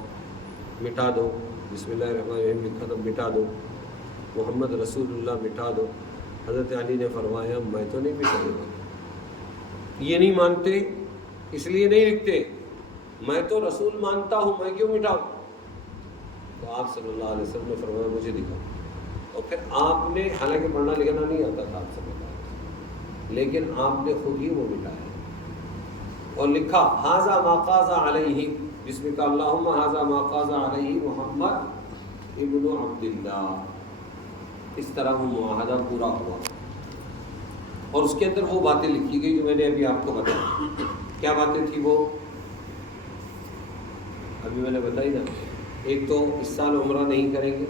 مٹا دو، بسم اللہ الرحمن الرحیم لکھا تھا، مٹا دو، محمد رسول اللہ مٹا دو۔ حضرت علی نے فرمایا میں تو نہیں مٹاؤں گا، یہ نہیں مانتے اس لیے نہیں لکھتے، میں تو رسول مانتا ہوں، میں کیوں مٹاؤں؟ تو آپ صلی اللہ علیہ وسلم نے فرمایا مجھے دکھاؤ۔ اور پھر آپ نے، حالانکہ پڑھنا لکھنا نہیں آتا تھا آپ صلی اللہ علیہ وسلم، لیکن آپ نے خود ہی وہ مٹایا اور لکھا ھذا ما قاض علیہ بسمک اللہم ھذا ما قاض علیہ محمد ابن عبداللہ۔ اس طرح وہ معاہدہ پورا ہوا، اور اس کے اندر وہ باتیں لکھی گئی جو میں نے ابھی آپ کو بتائی۔ کیا باتیں تھی وہ؟ ابھی میں نے بتائی نا، ایک تو اس سال عمرہ نہیں کریں گے،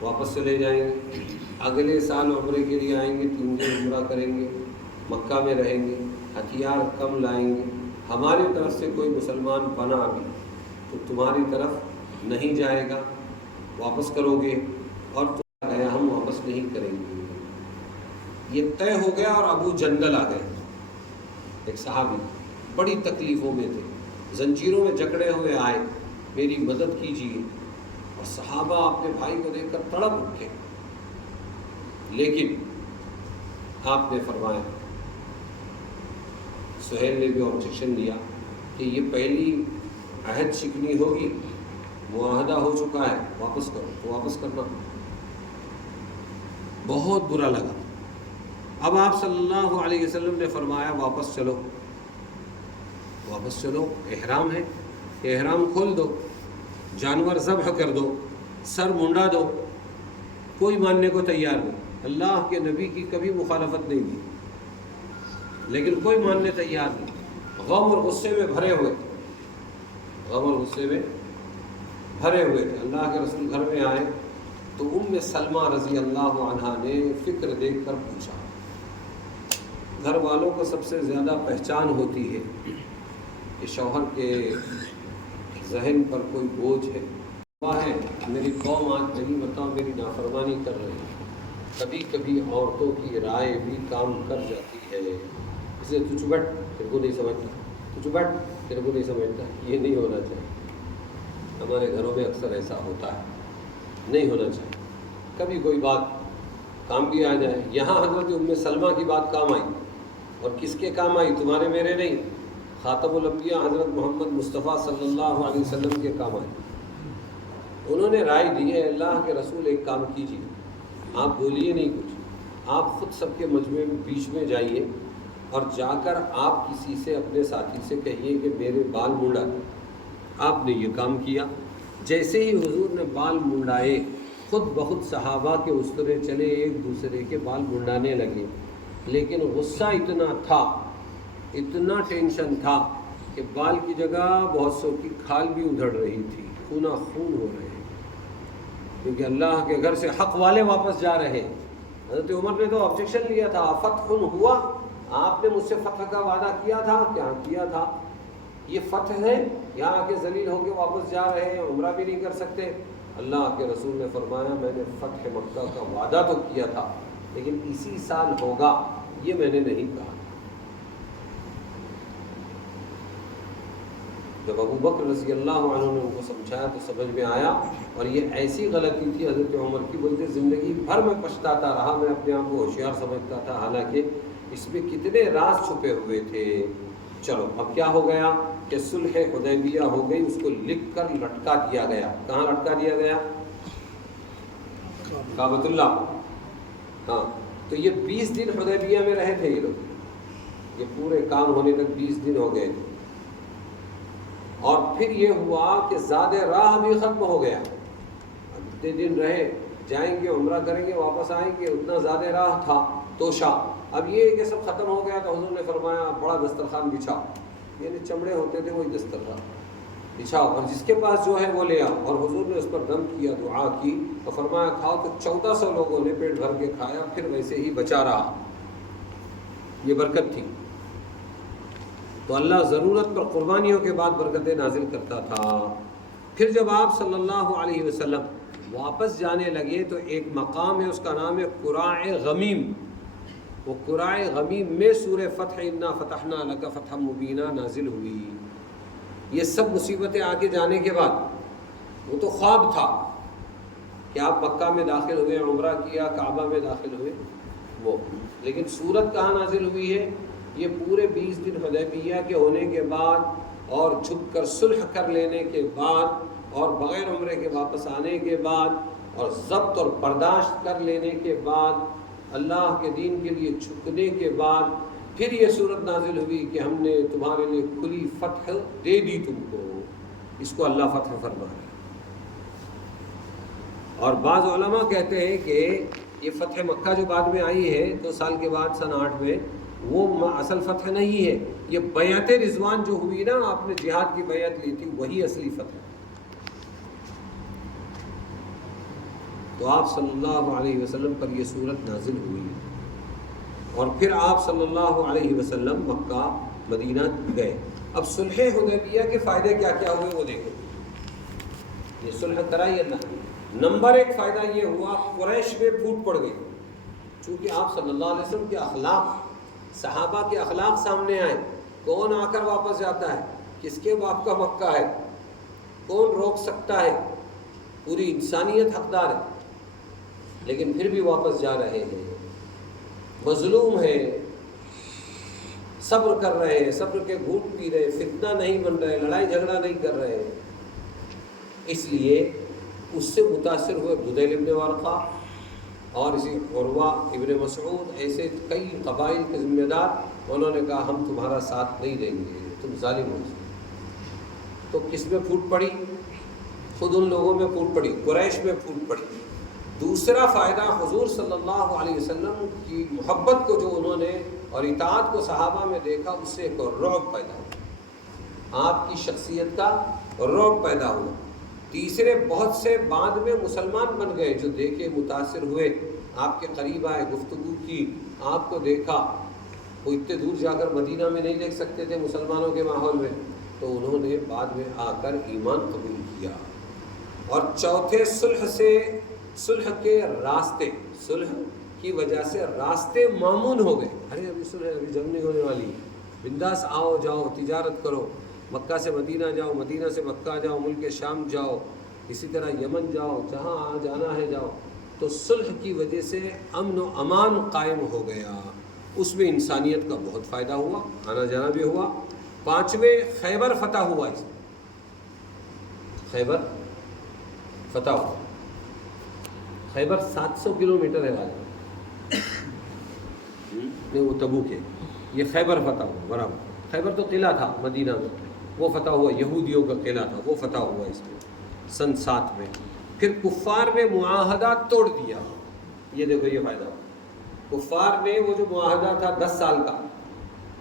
واپس چلے جائیں گے، اگلے سال عمرے کے لیے آئیں گے، 3 دن عمرہ کریں گے، مکہ میں رہیں گے، ہتھیار کم لائیں گے، ہماری طرف سے کوئی مسلمان بنا بھی تو تمہاری طرف نہیں جائے گا، واپس کرو گے، اور تو گیا ہم واپس نہیں کریں گے۔ یہ طے ہو گیا، اور ابو جندل آ گئے، ایک صحابی بڑی تکلیفوں میں تھے، زنجیروں میں جکڑے ہوئے آئے، میری مدد کیجیے۔ اور صحابہ اپنے بھائی کو دیکھ کر تڑپ اٹھے، لیکن آپ نے فرمایا، سہیل نے بھی آبجیکشن دیا کہ یہ پہلی عہد شکنی ہوگی، معاہدہ ہو چکا ہے، واپس کرو، تو واپس کرنا۔ بہت برا لگا۔ اب آپ صلی اللہ علیہ وسلم نے فرمایا واپس چلو، واپس چلو، احرام ہے، احرام کھول دو، جانور ذبح کر دو، سر منڈا دو۔ کوئی ماننے کو تیار نہیں، اللہ کے نبی کی کبھی مخالفت نہیں دی، لیکن کوئی ماننے تیار نہیں، غم اور غصے میں بھرے ہوئے تھے، غم اور غصے میں بھرے ہوئے تھے۔ اللہ کے رسول گھر میں آئے تو ام سلمہ رضی اللہ عنہا نے فکر دیکھ کر پوچھا، گھر والوں کو سب سے زیادہ پہچان ہوتی ہے کہ شوہر کے ذہن پر کوئی بوجھ ہے، میری قوم آج نہیں بتاؤ میری نافرمانی کر رہی ہے، کبھی کبھی عورتوں کی رائے بھی کام کر جاتی ہے، اس لیے تو چپ بیٹھ، تیرے کو نہیں سمجھتا، تو چپ بیٹھ، تیرے کو نہیں سمجھتا۔ یہ نہیں ہونا چاہیے، ہمارے گھروں میں اکثر ایسا ہوتا ہے، نہیں ہونا چاہیے۔ کبھی کوئی بات کام بھی آ جائے، یہاں حضرت ام سلمہ کی بات کام آئی، اور کس کے کام آئی؟ تمہارے میرے نہیں، خاتم الانبیاء حضرت محمد مصطفیٰ صلی اللہ علیہ وسلم کے کام آئی۔ انہوں نے رائے دی ہے، اللہ کے رسول ایک کام کیجیے، آپ بولیے نہیں کچھ، آپ خود سب کے مجمع میں بیچ میں جائیے، اور جا کر آپ کسی سے اپنے ساتھی سے کہیے کہ میرے بال منڈا۔ آپ نے یہ کام کیا، جیسے ہی حضور نے بال منڈائے، خود بخود صحابہ کے اسطرے چلے، ایک دوسرے کے بال منڈانے لگے، لیکن غصہ اتنا تھا، اتنا ٹینشن تھا کہ بال کی جگہ بہت سو کی کھال بھی ادھڑ رہی تھی، خونا خون ہو رہے ہیں، کیونکہ اللہ کے گھر سے حق والے واپس جا رہے ہیں۔ حضرت عمر نے تو آبجیکشن لیا تھا، فتح ہوا، آپ نے مجھ سے فتح کا وعدہ کیا تھا، کیا کیا تھا؟ یہ فتح ہے، یہاں آ کے ذلیل ہو کے واپس جا رہے ہیں، عمرہ بھی نہیں کر سکتے۔ اللہ کے رسول نے فرمایا، میں نے فتح مکہ کا وعدہ تو کیا تھا، لیکن اسی سال ہوگا یہ میں نے نہیں کہا۔ جب ابو بکر رضی اللہ عنہ نے ان کو سمجھایا تو سمجھ میں آیا، اور یہ ایسی غلطی تھی حضرت عمر کی، بولتے زندگی بھر میں پچھتاتا رہا، میں اپنے آپ کو ہوشیار سمجھتا تھا، حالانکہ اس میں کتنے راز چھپے ہوئے تھے۔ چلو اب کیا ہو گیا کہ صلح حدیبیہ ہو گئی، اس کو لکھ کر لٹکا دیا گیا۔ کہاں لٹکا دیا گیا؟ کعبۃ اللہ۔ ہاں، تو یہ 20 دن حدیبیہ میں رہے تھے یہ لوگ، یہ پورے کام ہونے تک 20 دن ہو گئے تھے، اور پھر یہ ہوا کہ زاد راہ بھی ختم ہو گیا۔ اتنے دن رہے، جائیں گے عمرہ کریں گے واپس آئیں گے، اتنا زاد راہ تھا توشا۔ اب یہ کہ سب ختم ہو گیا تو حضور نے فرمایا بڑا دسترخوان بچھاؤ، یعنی چمڑے ہوتے تھے وہی دسترخوان بچھاؤ، اور جس کے پاس جو ہے وہ لے آؤ۔ اور حضور نے اس پر دم کیا، دعا کی، اور فرمایا کھاؤ، تو 1400 لوگوں نے پیٹ بھر کے کھایا، پھر ویسے ہی بچا رہا۔ یہ برکت تھی۔ تو اللہ ضرورت پر قربانیوں کے بعد برکتیں نازل کرتا تھا۔ پھر جب آپ صلی اللہ علیہ وسلم واپس جانے لگے تو ایک مقام ہے، اس کا نام ہے قراء غمیم۔ وہ قراء غمیم میں سورہ فتح انا فتحنا لک فتحا مبینا نازل ہوئی۔ یہ سب مصیبتیں آگے جانے کے بعد، وہ تو خواب تھا کہ آپ مکہ میں داخل ہوئے، عمرہ کیا، کعبہ میں داخل ہوئے، وہ، لیکن سورت کہاں نازل ہوئی ہے؟ یہ پورے 20 دن حدیبیہ کے ہونے کے بعد، اور جھک کر صلح کر لینے کے بعد، اور بغیر عمرے کے واپس آنے کے بعد، اور ضبط اور برداشت کر لینے کے بعد، اللہ کے دین کے لیے جھکنے کے بعد، پھر یہ صورت نازل ہوئی کہ ہم نے تمہارے لیے کھلی فتح دے دی تم کو۔ اس کو اللہ فتح فرما رہا ہے۔ اور بعض علماء کہتے ہیں کہ یہ فتح مکہ جو بعد میں آئی ہے 2 سال کے بعد سن 8 میں، وہ اصل فتح نہیں ہے، یہ بیعت رضوان جو ہوئی نا، آپ نے جہاد کی بیعت لی تھی، وہی اصلی فتح۔ تو آپ صلی اللہ علیہ وسلم پر یہ صورت نازل ہوئی، اور پھر آپ صلی اللہ علیہ وسلم مکہ مدینہ گئے۔ اب صلح حدیبیہ کے فائدے کیا کیا ہوئے وہ دیکھو۔ یہ صلح کرائی اللہ نے، نمبر ایک فائدہ یہ ہوا قریش میں پھوٹ پڑ گئی، چونکہ آپ صلی اللہ علیہ وسلم کے اخلاق، صحابہ کے اخلاق سامنے آئے۔ کون آ کر واپس جاتا ہے؟ کس کے باپ کا مکہ ہے؟ کون روک سکتا ہے؟ پوری انسانیت حقدار ہے، لیکن پھر بھی واپس جا رہے ہیں، مظلوم ہیں، صبر کر رہے ہیں، صبر کے گھونٹ پی رہے، فتنہ نہیں بن رہے، لڑائی جھگڑا نہیں کر رہے۔ اس لیے اس سے متاثر ہوئے بدیل ابن ورقہ اور اسی عروہ ابن مسعود، ایسے کئی قبائل کے ذمہ دار، انہوں نے کہا ہم تمہارا ساتھ نہیں دیں گے، تم ظالم ہو۔ تو کس میں پھوٹ پڑی؟ خود ان لوگوں میں پھوٹ پڑی، قریش میں پھوٹ پڑی۔ دوسرا فائدہ حضور صلی اللہ علیہ وسلم کی محبت کو جو انہوں نے اور اطاعت کو صحابہ میں دیکھا، اس سے ایک رعب پیدا ہوا، آپ کی شخصیت کا رعب پیدا ہوا۔ تیسرے بہت سے بعد میں مسلمان بن گئے، جو دیکھے متاثر ہوئے، آپ کے قریب آئے، گفتگو کی، آپ کو دیکھا۔ وہ اتنے دور جا کر مدینہ میں نہیں دیکھ سکتے تھے مسلمانوں کے ماحول میں، تو انہوں نے بعد میں آ کر ایمان قبول کیا۔ اور چوتھے صلح کے راستے، صلح کی وجہ سے راستے معمون ہو گئے۔ ارے ابھی صلح، ابھی جنگ نہیں ہونے والی، بنداس آؤ جاؤ تجارت کرو، مکہ سے مدینہ جاؤ، مدینہ سے مکہ جاؤ، ملک شام جاؤ، اسی طرح یمن جاؤ، جہاں جانا ہے جاؤ۔ تو صلح کی وجہ سے امن و امان قائم ہو گیا، اس میں انسانیت کا بہت فائدہ ہوا، آنا جانا بھی ہوا۔ پانچویں خیبر فتح ہوا، اس میں خیبر فتح ہوا۔ خیبر 700 کلومیٹر ہے والا، وہ تبوک ہے، یہ خیبر فتح ہوا برابر۔ خیبر تو قلعہ تھا مدینہ میں، وہ فتح ہوا، یہودیوں کا قلعہ تھا، وہ فتح ہوا اس میں سن 7 میں۔ پھر کفار نے معاہدہ توڑ دیا، یہ دیکھو یہ فائدہ ہوا۔ کفار نے وہ جو معاہدہ تھا 10 سال کا،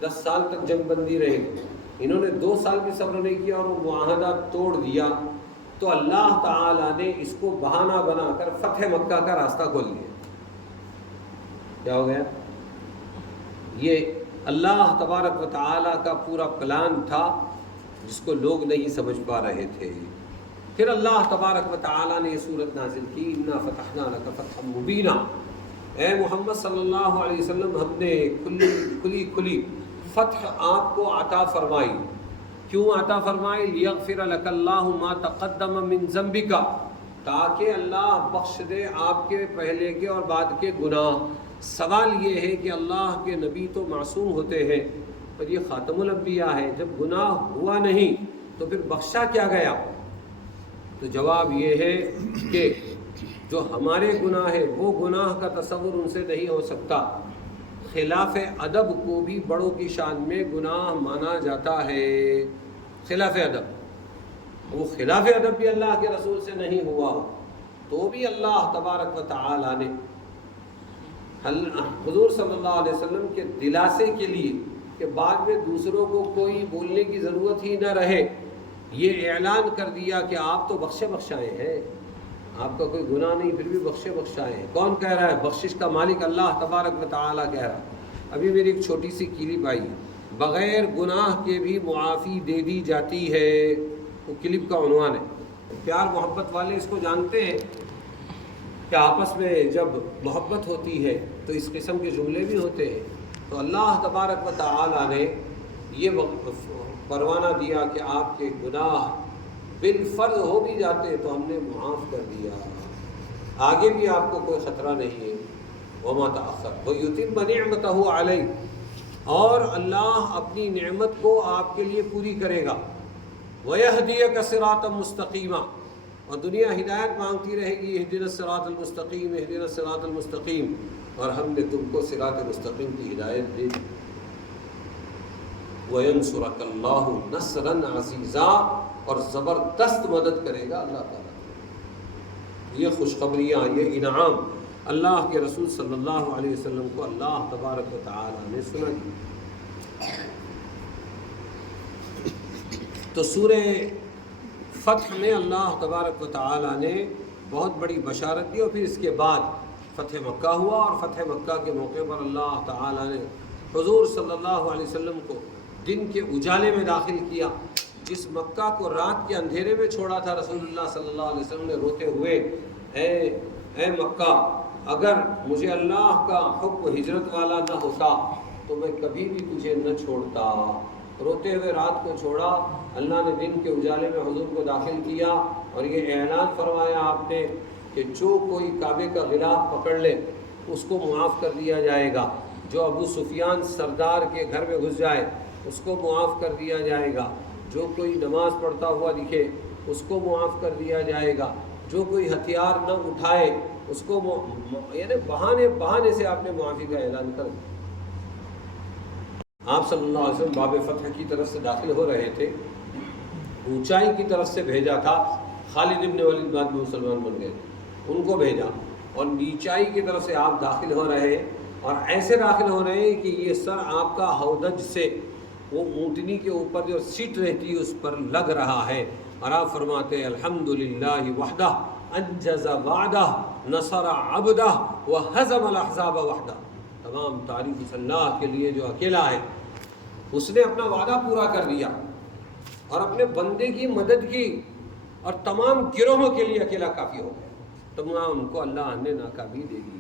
10 سال تک جنگ بندی رہے گی، انہوں نے 2 سال بھی صبر نہیں کیا اور وہ معاہدہ توڑ دیا، تو اللہ تعالیٰ نے اس کو بہانہ بنا کر فتح مکہ کا راستہ کھول دیا۔ کیا ہو گیا؟ یہ اللہ تبارک و تعالیٰ کا پورا پلان تھا، جس کو لوگ نہیں سمجھ پا رہے تھے۔ پھر اللہ تبارک و تعالیٰ نے یہ صورت نازل کی، اِنَّا فَتَحْنَا لَكَ فَتْحًا مُبِينًا، اے محمد صلی اللہ علیہ وسلم، ہم نے کھلی فتح آپ کو عطا فرمائی۔ کیوں عطا فرمائی؟ لِيَغْفِرَ لَكَ اللَّهُ مَا تَقَدَّمَ مِن ذَنبِكَ، تاکہ اللہ بخش دے آپ کے پہلے کے اور بعد کے گناہ۔ سوال یہ ہے کہ اللہ کے نبی تو معصوم ہوتے ہیں، پر یہ خاتم الانبیاء ہے، جب گناہ ہوا نہیں تو پھر بخشا کیا گیا؟ تو جواب یہ ہے کہ جو ہمارے گناہ ہے وہ گناہ کا تصور ان سے نہیں ہو سکتا۔ خلاف ادب کو بھی بڑوں کی شان میں گناہ مانا جاتا ہے، خلاف ادب، وہ خلاف ادب بھی اللہ کے رسول سے نہیں ہوا تو بھی اللہ تبارک و تعالی نے حضور صلی اللہ علیہ وسلم کے دلاسے کے لیے کہ بعد میں دوسروں کو کوئی بولنے کی ضرورت ہی نہ رہے، یہ اعلان کر دیا کہ آپ تو بخشے بخشائے ہیں، آپ کا کوئی گناہ نہیں، پھر بھی بخشے بخشائے ہیں۔ کون کہہ رہا ہے؟ بخشش کا مالک اللہ تبارک و تعالیٰ کہہ رہا ہے۔ ابھی میری ایک چھوٹی سی کلپ آئی، بغیر گناہ کے بھی معافی دے دی جاتی ہے، وہ کلپ کا عنوان ہے۔ پیار محبت والے اس کو جانتے ہیں کہ آپس میں جب محبت ہوتی ہے تو اس قسم کے جملے بھی ہوتے ہیں۔ تو اللہ تبارک و تعالیٰ نے یہ پروانہ دیا کہ آپ کے گناہ بالفرض ہو بھی جاتے تو ہم نے معاف کر دیا، آگے بھی آپ کو کوئی خطرہ نہیں ہے۔ وما تأخر ويتم نعمته علیہ، اور اللہ اپنی نعمت کو آپ کے لیے پوری کرے گا۔ ويهديك صراطا مستقیما، اور دنیا ہدایت مانگتی رہے گی، اهدنا الصراط المستقیم، اهدنا الصراط المستقیم، اور ہم نے تم کو صراط مستقیم کی ہدایت دی۔ وَيَنْصُرَكَ اللَّهُ نَصْرًا عَزِيزًا، اور زبردست مدد کرے گا اللہ تعالیٰ۔ یہ خوشخبریاں، یہ انعام اللہ کے رسول صلی اللہ علیہ وسلم کو اللہ تبارک و تعالیٰ نے سنا دی۔ تو سورہ فتح میں اللہ تبارک و تعالیٰ نے بہت بڑی بشارت دی، اور پھر اس کے بعد فتح مکہ ہوا، اور فتح مکہ کے موقع پر اللہ تعالیٰ نے حضور صلی اللہ علیہ وسلم کو دن کے اجالے میں داخل کیا۔ جس مکہ کو رات کے اندھیرے میں چھوڑا تھا رسول اللہ صلی اللہ علیہ وسلم نے روتے ہوئے، اے مکہ، اگر مجھے اللہ کا حکم ہجرت والا نہ ہوتا تو میں کبھی بھی تجھے نہ چھوڑتا۔ روتے ہوئے رات کو چھوڑا، اللہ نے دن کے اجالے میں حضور کو داخل کیا اور یہ اعلان فرمایا آپ نے کہ جو کوئی کعبے کا غلاف پکڑ لے اس کو معاف کر دیا جائے گا، جو ابو سفیان سردار کے گھر میں گھس جائے اس کو معاف کر دیا جائے گا، جو کوئی نماز پڑھتا ہوا دکھے اس کو معاف کر دیا جائے گا، جو کوئی ہتھیار نہ اٹھائے اس کو یعنی بہانے سے آپ نے معافی کا اعلان کر دیا۔ آپ صلی اللہ علیہ وسلم باب فتح کی طرف سے داخل ہو رہے تھے، اونچائی کی طرف سے بھیجا تھا، خالد ابن ولید بعد میں مسلمان بن گئے، ان کو بھیجا، اور نیچائی کی طرف سے آپ داخل ہو رہے ہیں، اور ایسے داخل ہو رہے ہیں کہ یہ سر آپ کا ہودج سے وہ اونٹنی کے اوپر جو سیٹ رہتی ہے اس پر لگ رہا ہے، اور آپ فرماتے ہیں الحمدللہ وحدہ انجز وعدہ نصر عبدہ وہزم الاحزاب وحدہ، تمام تعریف اس اللہ کے لیے جو اکیلا ہے، اس نے اپنا وعدہ پورا کر دیا اور اپنے بندے کی مدد کی، اور تمام گروہوں کے لیے اکیلا کافی ہو گیا، تمام کو اللہ نے ناکامی دے دی۔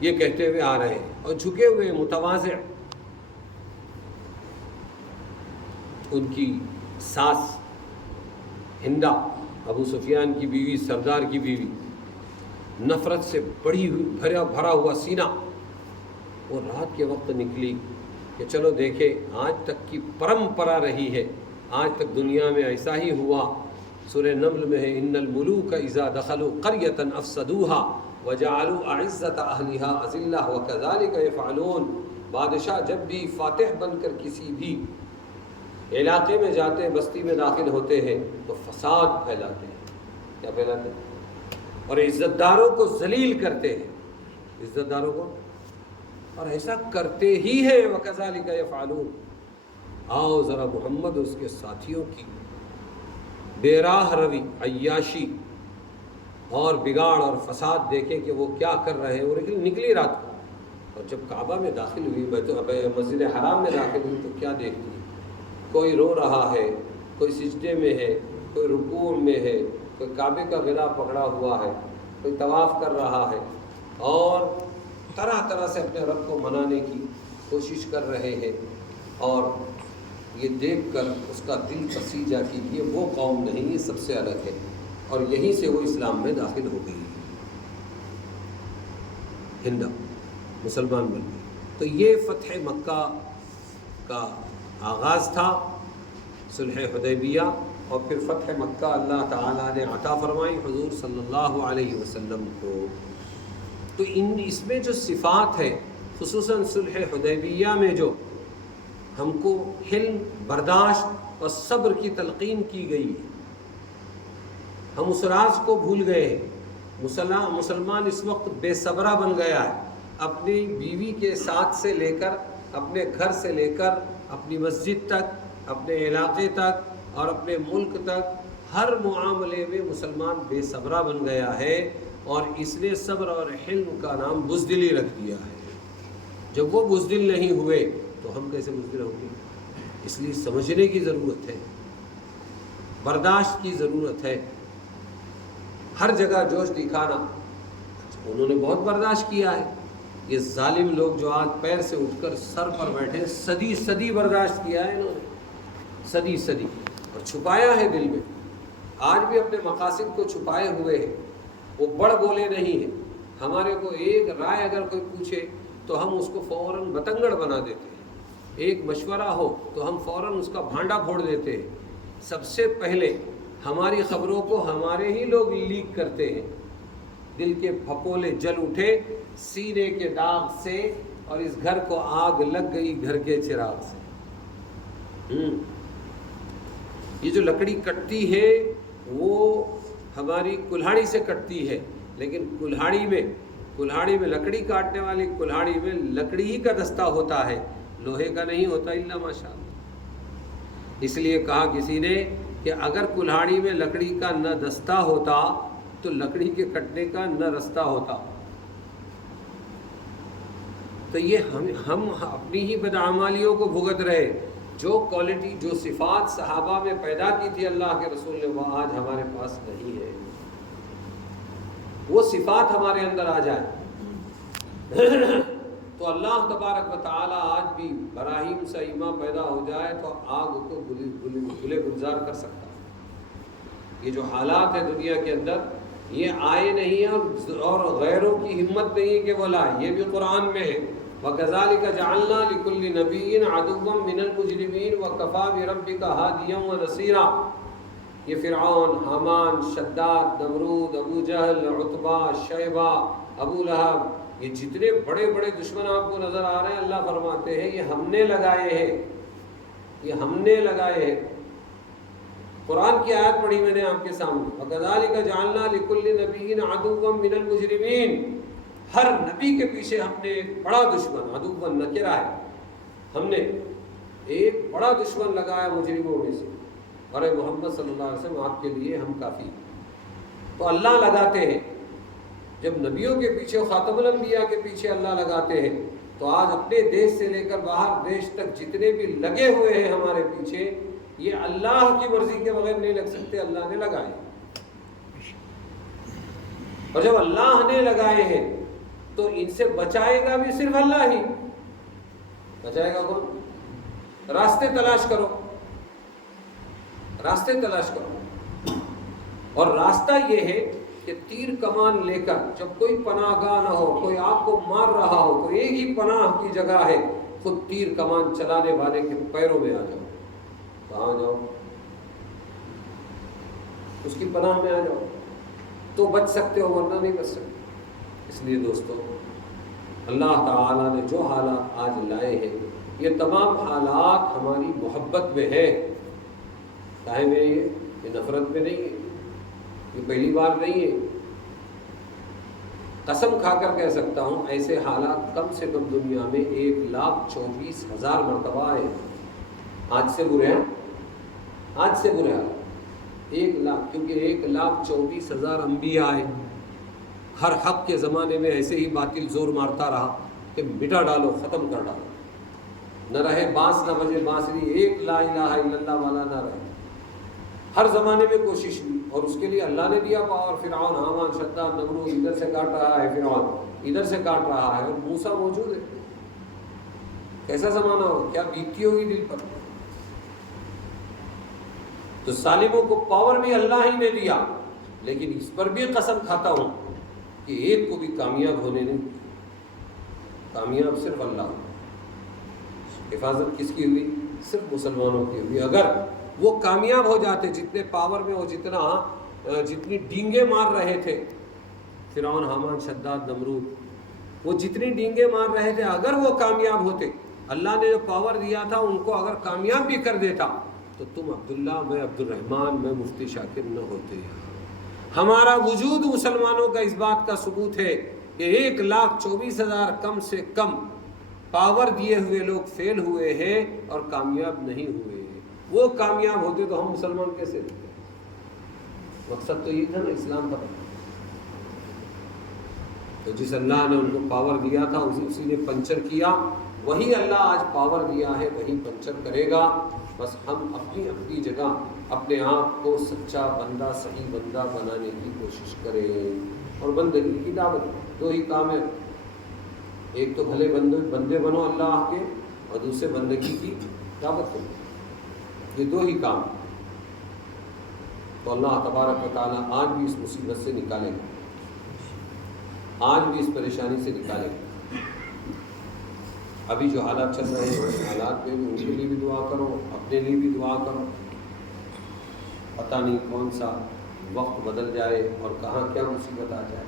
یہ کہتے ہوئے آ رہے ہیں اور جھکے ہوئے متواضع، ان کی ساس ہندہ ابو سفیان کی بیوی، سردار کی بیوی، نفرت سے بھرا ہوا سینہ، وہ رات کے وقت نکلی کہ چلو دیکھیں، آج تک کی پرمپرا رہی ہے، آج تک دنیا میں ایسا ہی ہوا۔ سورہ نمل میں ہے ان الملوک اذا دخلوا قریۃ افسدوها وجعلوا اعزۃ اہلها اذلہ وکذالک یفعلون، بادشاہ جب بھی فاتح بن کر کسی بھی علاقے میں جاتے ہیں، بستی میں داخل ہوتے ہیں تو فساد پھیلاتے ہیں۔ کیا پھیلاتے ہیں؟ اور عزت داروں کو ذلیل کرتے ہیں، عزت داروں کو، اور ایسا کرتے ہی ہیں۔ وَكَذَلِكَ يَفْعَلُونَ۔ آؤ ذرا محمد اور اس کے ساتھیوں کی بے راہ روی، عیاشی اور بگاڑ اور فساد دیکھیں کہ وہ کیا کر رہے ہیں۔ وہ نکلی رات کو، اور جب کعبہ میں داخل ہوئی، مسجد حرام میں داخل ہوئی تو کیا دیکھتی ہے؟ کوئی رو رہا ہے، کوئی سجدے میں ہے، کوئی رکوع میں ہے، کوئی کعبے کا غلاف پکڑا ہوا ہے، کوئی طواف کر رہا ہے، اور طرح طرح سے اپنے رب کو منانے کی کوشش کر رہے ہیں، اور یہ دیکھ کر اس کا دل پسیجا کہ یہ وہ قوم نہیں، یہ سب سے الگ ہے، اور یہیں سے وہ اسلام میں داخل ہو گئی، ہندہ مسلمان بن گئی۔ تو یہ فتح مکہ کا آغاز تھا، صلح حدیبیہ، اور پھر فتح مکہ اللہ تعالیٰ نے عطا فرمائی حضور صلی اللہ علیہ وسلم کو۔ تو اس میں جو صفات ہے، خصوصاً صلح حدیبیہ میں جو ہم کو حلم، برداشت اور صبر کی تلقین کی گئی ہے، ہم اس راز کو بھول گئے ہیں۔ مسلمان اس وقت بے صبرہ بن گیا ہے، اپنی بیوی کے ساتھ سے لے کر، اپنے گھر سے لے کر، اپنی مسجد تک، اپنے علاقے تک اور اپنے ملک تک، ہر معاملے میں مسلمان بے صبرہ بن گیا ہے، اور اس نے صبر اور حلم کا نام بزدلی رکھ دیا ہے۔ جب وہ بزدل نہیں ہوئے تو ہم کیسے بزدل ہوں گے؟ اس لیے سمجھنے کی ضرورت ہے، برداشت کی ضرورت ہے۔ ہر جگہ جوش دکھانا، انہوں نے بہت برداشت کیا ہے، یہ ظالم لوگ جو آج پیر سے اٹھ کر سر پر بیٹھے، صدی صدی برداشت کیا ہے انہوں نے، صدی صدی، اور چھپایا ہے دل میں، آج بھی اپنے مقاصد کو چھپائے ہوئے ہیں، وہ بڑ بولے نہیں ہیں۔ ہمارے کو ایک رائے اگر کوئی پوچھے تو ہم اس کو فوراً بتنگڑ بنا دیتے ہیں، ایک مشورہ ہو تو ہم فوراً اس کا بھانڈا پھوڑ دیتے ہیں۔ سب سے پہلے ہماری خبروں کو ہمارے ہی لوگ لیک کرتے ہیں۔ دل کے پھپولے جل اٹھے سینے کے داغ سے، اور اس گھر کو آگ لگ گئی گھر کے چراغ سے۔ یہ جو لکڑی کٹتی ہے وہ ہماری کلہاڑی سے کٹتی ہے، لیکن کلہاڑی میں لکڑی کاٹنے والی کلہاڑی میں لکڑی ہی کا دستہ ہوتا ہے، لوہے کا نہیں ہوتا، الا ماشاءاللہ۔ اس لیے کہا کسی نے کہ اگر کلہاڑی میں لکڑی کا نہ دستہ ہوتا تو لکڑی کے کٹنے کا نہ رستہ ہوتا۔ تو یہ ہم اپنی ہی بدعمالیوں کو بھگت رہے۔ جو کوالٹی، جو صفات صحابہ میں پیدا کی تھی اللہ کے رسول نے، وہ آج ہمارے پاس نہیں ہے۔ وہ صفات ہمارے اندر آ جائے تو اللہ تبارک و تعالی آج بھی براہیم سے ایمان پیدا ہو جائے تو آگ کو گلے گلزار کر سکتا ہے۔ یہ جو حالات ہیں دنیا کے اندر یہ آئے نہیں ہیں اور غیروں کی ہمت نہیں ہے کہ وہ لائے، یہ بھی قرآن میں ہے۔ وَكَذَلِكَ جَعَلْنَا لِكُلِّ نَبِيٍّ عَدُوًّا مِّنَ الْمُجْرِمِينَ وَكَفَىٰ بِرَبِّكَ هَادِيًا وَنَصِيرًا۔ یہ فرعون، حامان، شداد، نمرود، ابو جہل، عتبہ، شیبہ، ابو لہب، یہ جتنے بڑے بڑے دشمن آپ کو نظر آ رہے ہیں اللہ فرماتے ہیں یہ ہم نے لگائے ہیں، یہ ہم نے لگائے ہیں۔ قرآن کی آیت پڑھی میں نے آپ کے سامنے، وَكَذَلِكَ جَعَلْنَا لِكُلِّ نَبِيٍّ عَدُوًّا مِّنَ الْمُجْرِمِينَ۔ ہر نبی کے پیچھے ہم نے ایک بڑا دشمن، عدوًا نکرہ ہے، ہم نے ایک بڑا دشمن لگایا مجرموں میں سے، اور اے محمد صلی اللہ علیہ وسلم آپ کے لیے ہم کافی۔ تو اللہ لگاتے ہیں، جب نبیوں کے پیچھے، خاتم الانبیاء کے پیچھے اللہ لگاتے ہیں تو آج اپنے دیش سے لے کر باہر دیش تک جتنے بھی لگے ہوئے ہیں ہمارے پیچھے، یہ اللہ کی مرضی کے بغیر نہیں لگ سکتے، اللہ نے لگائے۔ اور جب اللہ نے لگائے ہیں تو ان سے بچائے گا بھی صرف اللہ ہی، بچائے گا کون؟ راستے تلاش کرو، راستے تلاش کرو، اور راستہ یہ ہے کہ تیر کمان لے کر جب کوئی پناہ گاہ نہ ہو، کوئی آپ کو مار رہا ہو تو ایک ہی پناہ کی جگہ ہے، خود تیر کمان چلانے والے کے پیروں میں آ جاؤ۔ کہاں جاؤ؟ اس کی پناہ میں آ جاؤ تو بچ سکتے ہو، ورنہ نہیں بچ سکتے۔ اس لیے دوستو اللہ تعالیٰ نے جو حالات آج لائے ہیں یہ تمام حالات ہماری محبت میں ہے، کاہے میں یہ نفرت میں نہیں ہے، یہ پہلی بار نہیں ہے۔ قسم کھا کر کہہ سکتا ہوں ایسے حالات کم سے کم دنیا میں 1,24,000 مرتبہ آئے، آج سے برے ہیں، آج سے برے حال 1 لاکھ، کیونکہ 1,24,000 انبیاء آئے، ہر حق کے زمانے میں ایسے ہی باطل زور مارتا رہا کہ مٹا ڈالو، ختم کر ڈالو، نہ رہے بانس نہ بجے بانسری، ایک لا الہ الا اللہ والا نہ رہے۔ ہر زمانے میں کوشش ہوئی اور اس کے لیے اللہ نے دیا پاور۔ فرعون، حامان، شداد، نمرود ادھر سے کاٹ رہا ہے، فرعون ادھر سے کاٹ رہا ہے، اور موسیٰ موجود ہے۔ کیسا زمانہ ہو، کیا بیتتی ہوگی دل پر۔ تو ظالموں کو پاور بھی اللہ ہی نے دیا، لیکن اس پر بھی قسم کھاتا ہوں کہ ایک کو بھی کامیاب ہونے نہیں، کامیاب صرف اللہ۔ حفاظت کس کی ہوئی؟ صرف مسلمانوں کی ہوئی۔ اگر وہ کامیاب ہو جاتے، جتنے پاور میں وہ جتنی ڈینگیں مار رہے تھے فرعون، حامان، شداد، نمرود، وہ جتنی ڈینگیں مار رہے تھے، اگر وہ کامیاب ہوتے، اللہ نے جو پاور دیا تھا ان کو اگر کامیاب بھی کر دیتا تو تم عبداللہ، میں عبد الرحمن، میں مفتی شاکر نہ ہوتے۔ ہمارا وجود مسلمانوں کا اس بات کا ثبوت ہے کہ 1,24,000 کم سے کم پاور دیے ہوئے لوگ فیل ہوئے ہیں اور کامیاب نہیں ہوئے۔ وہ کامیاب ہوتے تو ہم مسلمان کیسے ہوتے؟ مقصد تو یہ تھا نا، اسلام کا۔ تو جس اللہ نے ان کو پاور دیا تھا اسی نے پنچر کیا، وہی اللہ آج پاور دیا ہے وہی پنچر کرے گا۔ بس ہم اپنی اپنی جگہ اپنے آپ کو سچا بندہ، صحیح بندہ بنانے کی کوشش کریں، اور بندگی کی دعوت۔ 2 ہی کام ہے، ایک تو بھلے بندے بنو اللہ کے، اور دوسرے بندگی کی دعوت کرو، یہ 2 ہی کام۔ تو اللہ تبارک و تعالیٰ آج بھی اس مصیبت سے نکالے گا، آج بھی اس پریشانی سے نکالے گا۔ ابھی جو حالات چل رہے ہیں اس حالات میں بھی ان کے لیے بھی دعا کرو، اپنے لیے بھی دعا کرو۔ پتہ نہیں کون سا وقت بدل جائے اور کہاں کیا مصیبت آ جائے۔